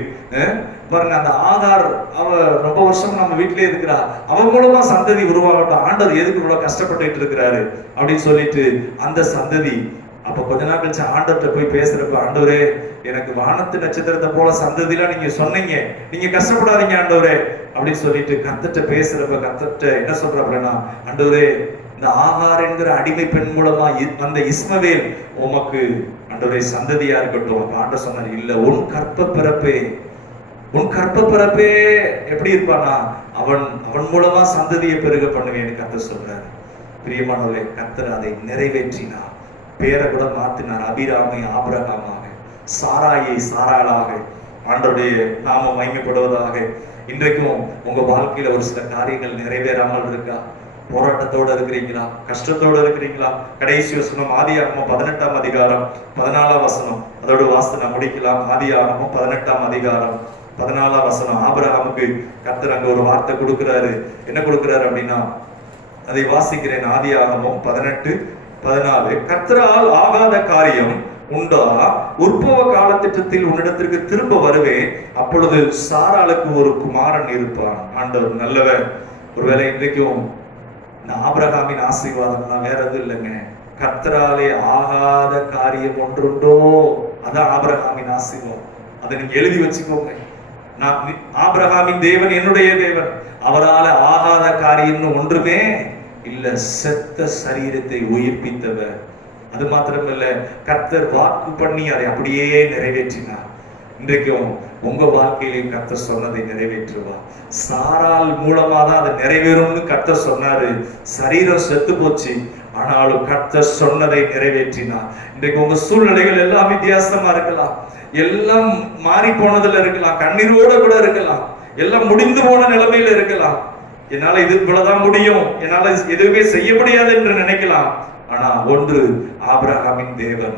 பாருங்க, அந்த ஆகார் அவ ரொம்ப வருஷம் நம்ம வீட்லயே இருக்கிறா, அவன் மூலமா சந்ததி உருவாகட்டும், ஆண்டவர் எதுக்கு இவ்வளவு கஷ்டப்பட்டு இருக்கிறாரு அப்படின்னு சொல்லிட்டு அந்த சந்ததி. அப்ப கொஞ்ச நாள் கழிச்சு ஆண்டவர்கிட்ட போய் பேசுறப்ப, ஆண்டவரே எனக்கு வானத்து நட்சத்திரத்தை போல சந்ததிலாம் நீங்க சொன்னீங்க, நீங்க கஷ்டப்படாதீங்க ஆண்டவரே அப்படின்னு சொல்லிட்டு கர்த்தர்ட்ட பேசுறப்ப கர்த்தர்ட்ட என்ன சொல்றப்பனா, ஆண்டவரே இந்த ஆகார் என்கிற அடிமை பெண் மூலமா அந்த இஸ்மவேல் உமக்கு ஆண்டவரே சந்ததியா இருக்கட்டும். ஆண்டவர் சொன்னார், இல்ல, உன் கற்ப பிறப்பே எப்படி இருப்பானா, அவன் மூலமா சந்ததியை பெருக பண்ணுவேன்னு கர்த்தர் சொல்றாரு. பிரியமானவர்களே, கர்த்தர் அதை நிறைவேற்றினார். பேரை கூட மாத்தினார். அபிராமை ஆபிரகாமாக, சாராயை சாராளாக. ஆண்டவருடைய நாமம் மகிமைப்படுவதாக. இன்றைக்கும் உங்க வாழ்க்கையில ஒரு சில காரியங்கள் நிறைவேறாமல் இருக்கா? போராட்டத்தோட இருக்கிறீங்களா? கஷ்டத்தோட இருக்கிறீங்களா? கடைசி வசனம் ஆதியாகமம் 18ஆம் அதிகாரம் 14ஆம் வசனம், அதோட வாசனை முடிக்கலாம். ஆதியாகமம் 18ஆம் அதிகாரம் 14ஆம் வசனம். ஆபிரகாமுக்கு கர்த்தர் அங்க ஒரு வார்த்தை கொடுக்கிறாரு. என்ன கொடுக்கிறாரு அப்படின்னா, அதை வாசிக்கிறேன். ஆதியாகமம் 18:14. கர்த்தரால் ஆகாத காரியம் உண்டா? உற்பவ காலத்திட்டத்தில் உன்னிடத்திற்கு திரும்ப வருவேன், அப்பொழுது சாராளுக்கு ஒரு குமாரன் இருப்பான். ஆண்டவர் நல்லவர். ஒருவேளை இன்றைக்கும் ஆபிரகாமின் ஆசீர்வாதம்னா வேற எதுவும் இல்லைங்க, கர்த்தராலே ஆகாத காரியம் ஒன்றுண்டோ, அதான் ஆபிரகாமின் ஆசீர்வாதம். அதை நீங்க எழுதி வச்சுக்கோங்க. ஆபிரகாமின் தேவன் என்னுடைய தேவன், அவரால் ஆகாத காரியம்னு ஒன்றுமே இல்ல. செத்த சரீரத்தை உயிர்ப்பித்தவர். அது மாத்திரமல்ல, கர்த்தர் வாக்கு பண்ணி அதை அப்படியே நிறைவேற்றினார். இன்றைக்கும் உங்க வாழ்க்கையிலையும் கர்த்தர் சொன்னதை நிறைவேற்றுவார். சாரால் மூலமா தான் அது நிறைவேறும்னு கர்த்தர் சொன்னாரு. சரீரம் செத்து போச்சு, ஆனாலும் கர்த்தர் சொன்னதை நிறைவேற்றினார். இன்றைக்கு உங்க சூழ்நிலைகள் எல்லாம் வித்தியாசமா இருக்கலாம், எல்லாம் மாறி போனதுல இருக்கலாம், கண்ணீரோட கூட இருக்கலாம், எல்லாம் முடிந்து போன நிலைமையில இருக்கலாம். என்னால இது இவ்வளவுதான் முடியும், என்னால எதுவுமே செய்ய முடியாது என்று நினைக்கலாம். ஆனா ஒன்று, ஆபிரகாமின் தேவன்,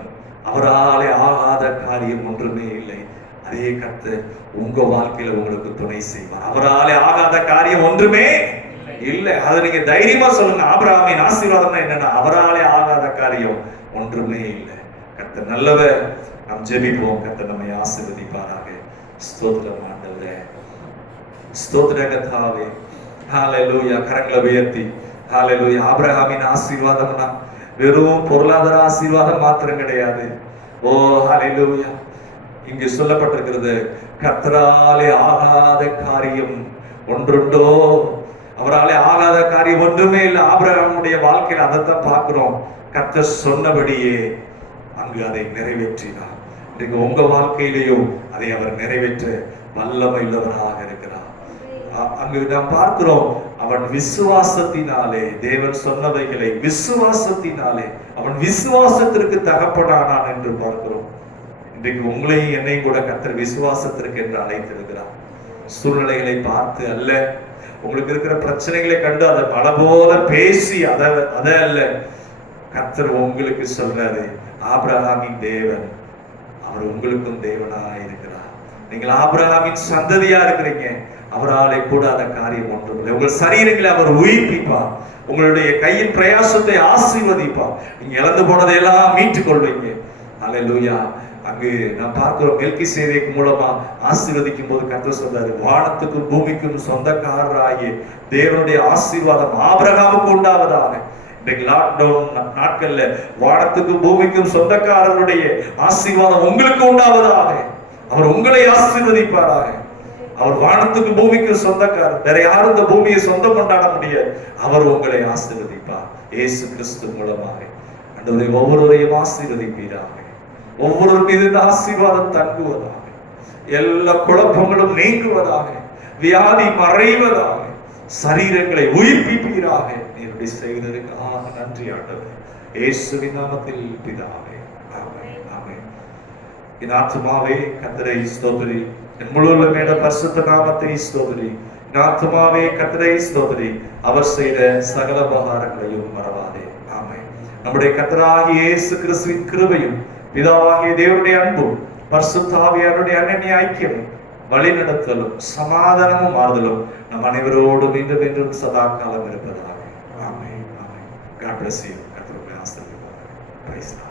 அவராலே ஆகாத காரியம் ஒன்றுமே இல்லை. அதே கர்த்தர் உங்க வாழ்க்கையில உங்களுக்கு துணை செய்வார். அவராலே ஆகாத காரியம் ஒன்றுமே இல்லை. அதை நீங்க தைரியமா சொல்லுங்க. ஆபிரகாமின் ஆசீர்வாதம் என்னன்னா, அவராலே ஆகாத காரியம் ஒன்றுமே இல்லை. கர்த்தர் நல்லவர். நாம் ஜெபிப்போம். கர்த்தர் நம்மை ஆசீர்வதிப்பாராக. ஸ்தோத்திரம் ஆண்டவரே, ஸ்தோத்திரம் கர்த்தாவே. ஹல்லேலூயா. கரங்களை உயர்த்தி ஹல்லேலூயா. ஆபிரகாமின் ஆசீர்வாதம்னா வெறும் பொருளாதார ஆசீர்வாதம் மாத்திரம் கிடையாது. ஓ ஹல்லேலூயா. இங்கு சொல்லப்பட்டிருக்கிறது, கர்த்தராலே ஆகாத காரியம் ஒன்றுண்டோ? அவராலே ஆகாத காரியம் ஒன்றுமே இல்லை. ஆபிரகாமுடைய வாழ்க்கையில் அதைத்தான் பார்க்கிறோம். கர்த்தர் சொன்னபடியே அங்கு அதை நிறைவேற்றினார். இன்றைக்கு உங்க வாழ்க்கையிலேயும் அதை அவர் நிறைவேற்ற வல்லமை உள்ளவராக இருக்கிறார். அங்கு நாம் பார்க்கிறோம், அவன் விசுவாசத்தினாலே தேவன் சொன்னவைகளை விசுவாசத்தினாலே அவன் விசுவாசத்திற்கு தகப்பனானான் என்று பார்க்கிறோம். இன்றைக்கு உங்களையும் என்னையும் கூட கர்த்தர் விசுவாசத்திற்கு என்று அழைத்திருக்கிறார். சூழ்நிலைகளை பார்த்து அல்ல, உங்களுக்கு இருக்கிற பிரச்சனைகளை கண்டு அதை பல போல பேசி அதை அல்ல, கர்த்தர் உங்களுக்கு சொல்றாரு, ஆபிரகாமின் தேவன் அவர் உங்களுக்கும் தேவனாய் இருக்கிறார். நீங்கள் ஆபிரகாமின் சந்ததியா இருக்கிறீங்க. அவராலே கூட அந்த காரியம் ஒன்றுமில்லை. உங்கள் சரீரங்களை அவர் உயிர்ப்பிப்பார். உங்களுடைய கையின் பிரயாசத்தை ஆசீர்வதிப்பார். நீங்க இழந்து போனதையெல்லாம் மீட்டுக் கொள்வீங்க. அல்லேலூயா. அங்கு நாம் பார்க்கிறோம், மெல்கிசேதேக்கு மூலமா ஆசீர்வதிக்கும் போது கர்த்தர் சொல்றாரு, வானத்துக்கும் பூமிக்கும் சொந்தக்காரராகிய தேவனுடைய ஆசீர்வாதம் ஆபிரகாமுக்கு உண்டாவதாக. இன்றைக்கு லாக்டவுன் நாட்கள்ல வானத்துக்கும் பூமிக்கும் சொந்தக்காரருடைய ஆசீர்வாதம் உங்களுக்கு உண்டாவதாக. அவர் உங்களை ஆசீர்வதிப்பாராக. அவர் வானத்துக்கு பூமிக்கு சொந்தக்காரர். வேற யாரும் இந்த பூமியை சொந்தம் கொண்டாட முடியாது. அவர் உங்களை ஆசீர்வதிப்பார். இயேசு கிறிஸ்து மூலமாக. ஆண்டவரே ஒவ்வொருவரையும் ஆசீர்வதிப்பீராக. ஒவ்வொரு மீது இந்த ஆசீர்வாதம் தங்குவதாக. எல்லா குழப்பங்களும் நீங்குவதாக. வியாதி மறைவதாக. சரீரங்களை உயிர்ப்பிப்பீராக. நீருடைய செய்ததற்காக நன்றி ஆண்டவரே. இயேசுவின் நாமத்தில் பிதாவே. ஆமென். ஆமென். என் ஆத்துமாவே கர்த்தரை ஸ்தோத்திரி. என் முழு உள்ளமேட பரிசுத்த நாமத்தை ஸ்தோத்திரி. என் ஆத்துமாவே கர்த்தரை ஸ்தோத்திரி. அவர் செய்த சகல உபகாரங்களையும் மறவாதே. ஆமென். நம்முடைய கர்த்தராகிய இயேசு கிறிஸ்துவின் கிருபையும் பிதாவாகிய தேவனுடைய அன்பும் பரிசுத்த ஆவியானவருடைய அன்யோன்ய ஐக்கியமும் வழிநடத்தலும் சமாதானமும் ஆறுதலும் நம் அனைவரோடும் மீண்டும் மீண்டும் சதா காலம் இருப்பதாக. ஆமென். ஆமென். God bless you. கர்த்தருடைய ஆசீர்வாதம். Praise God.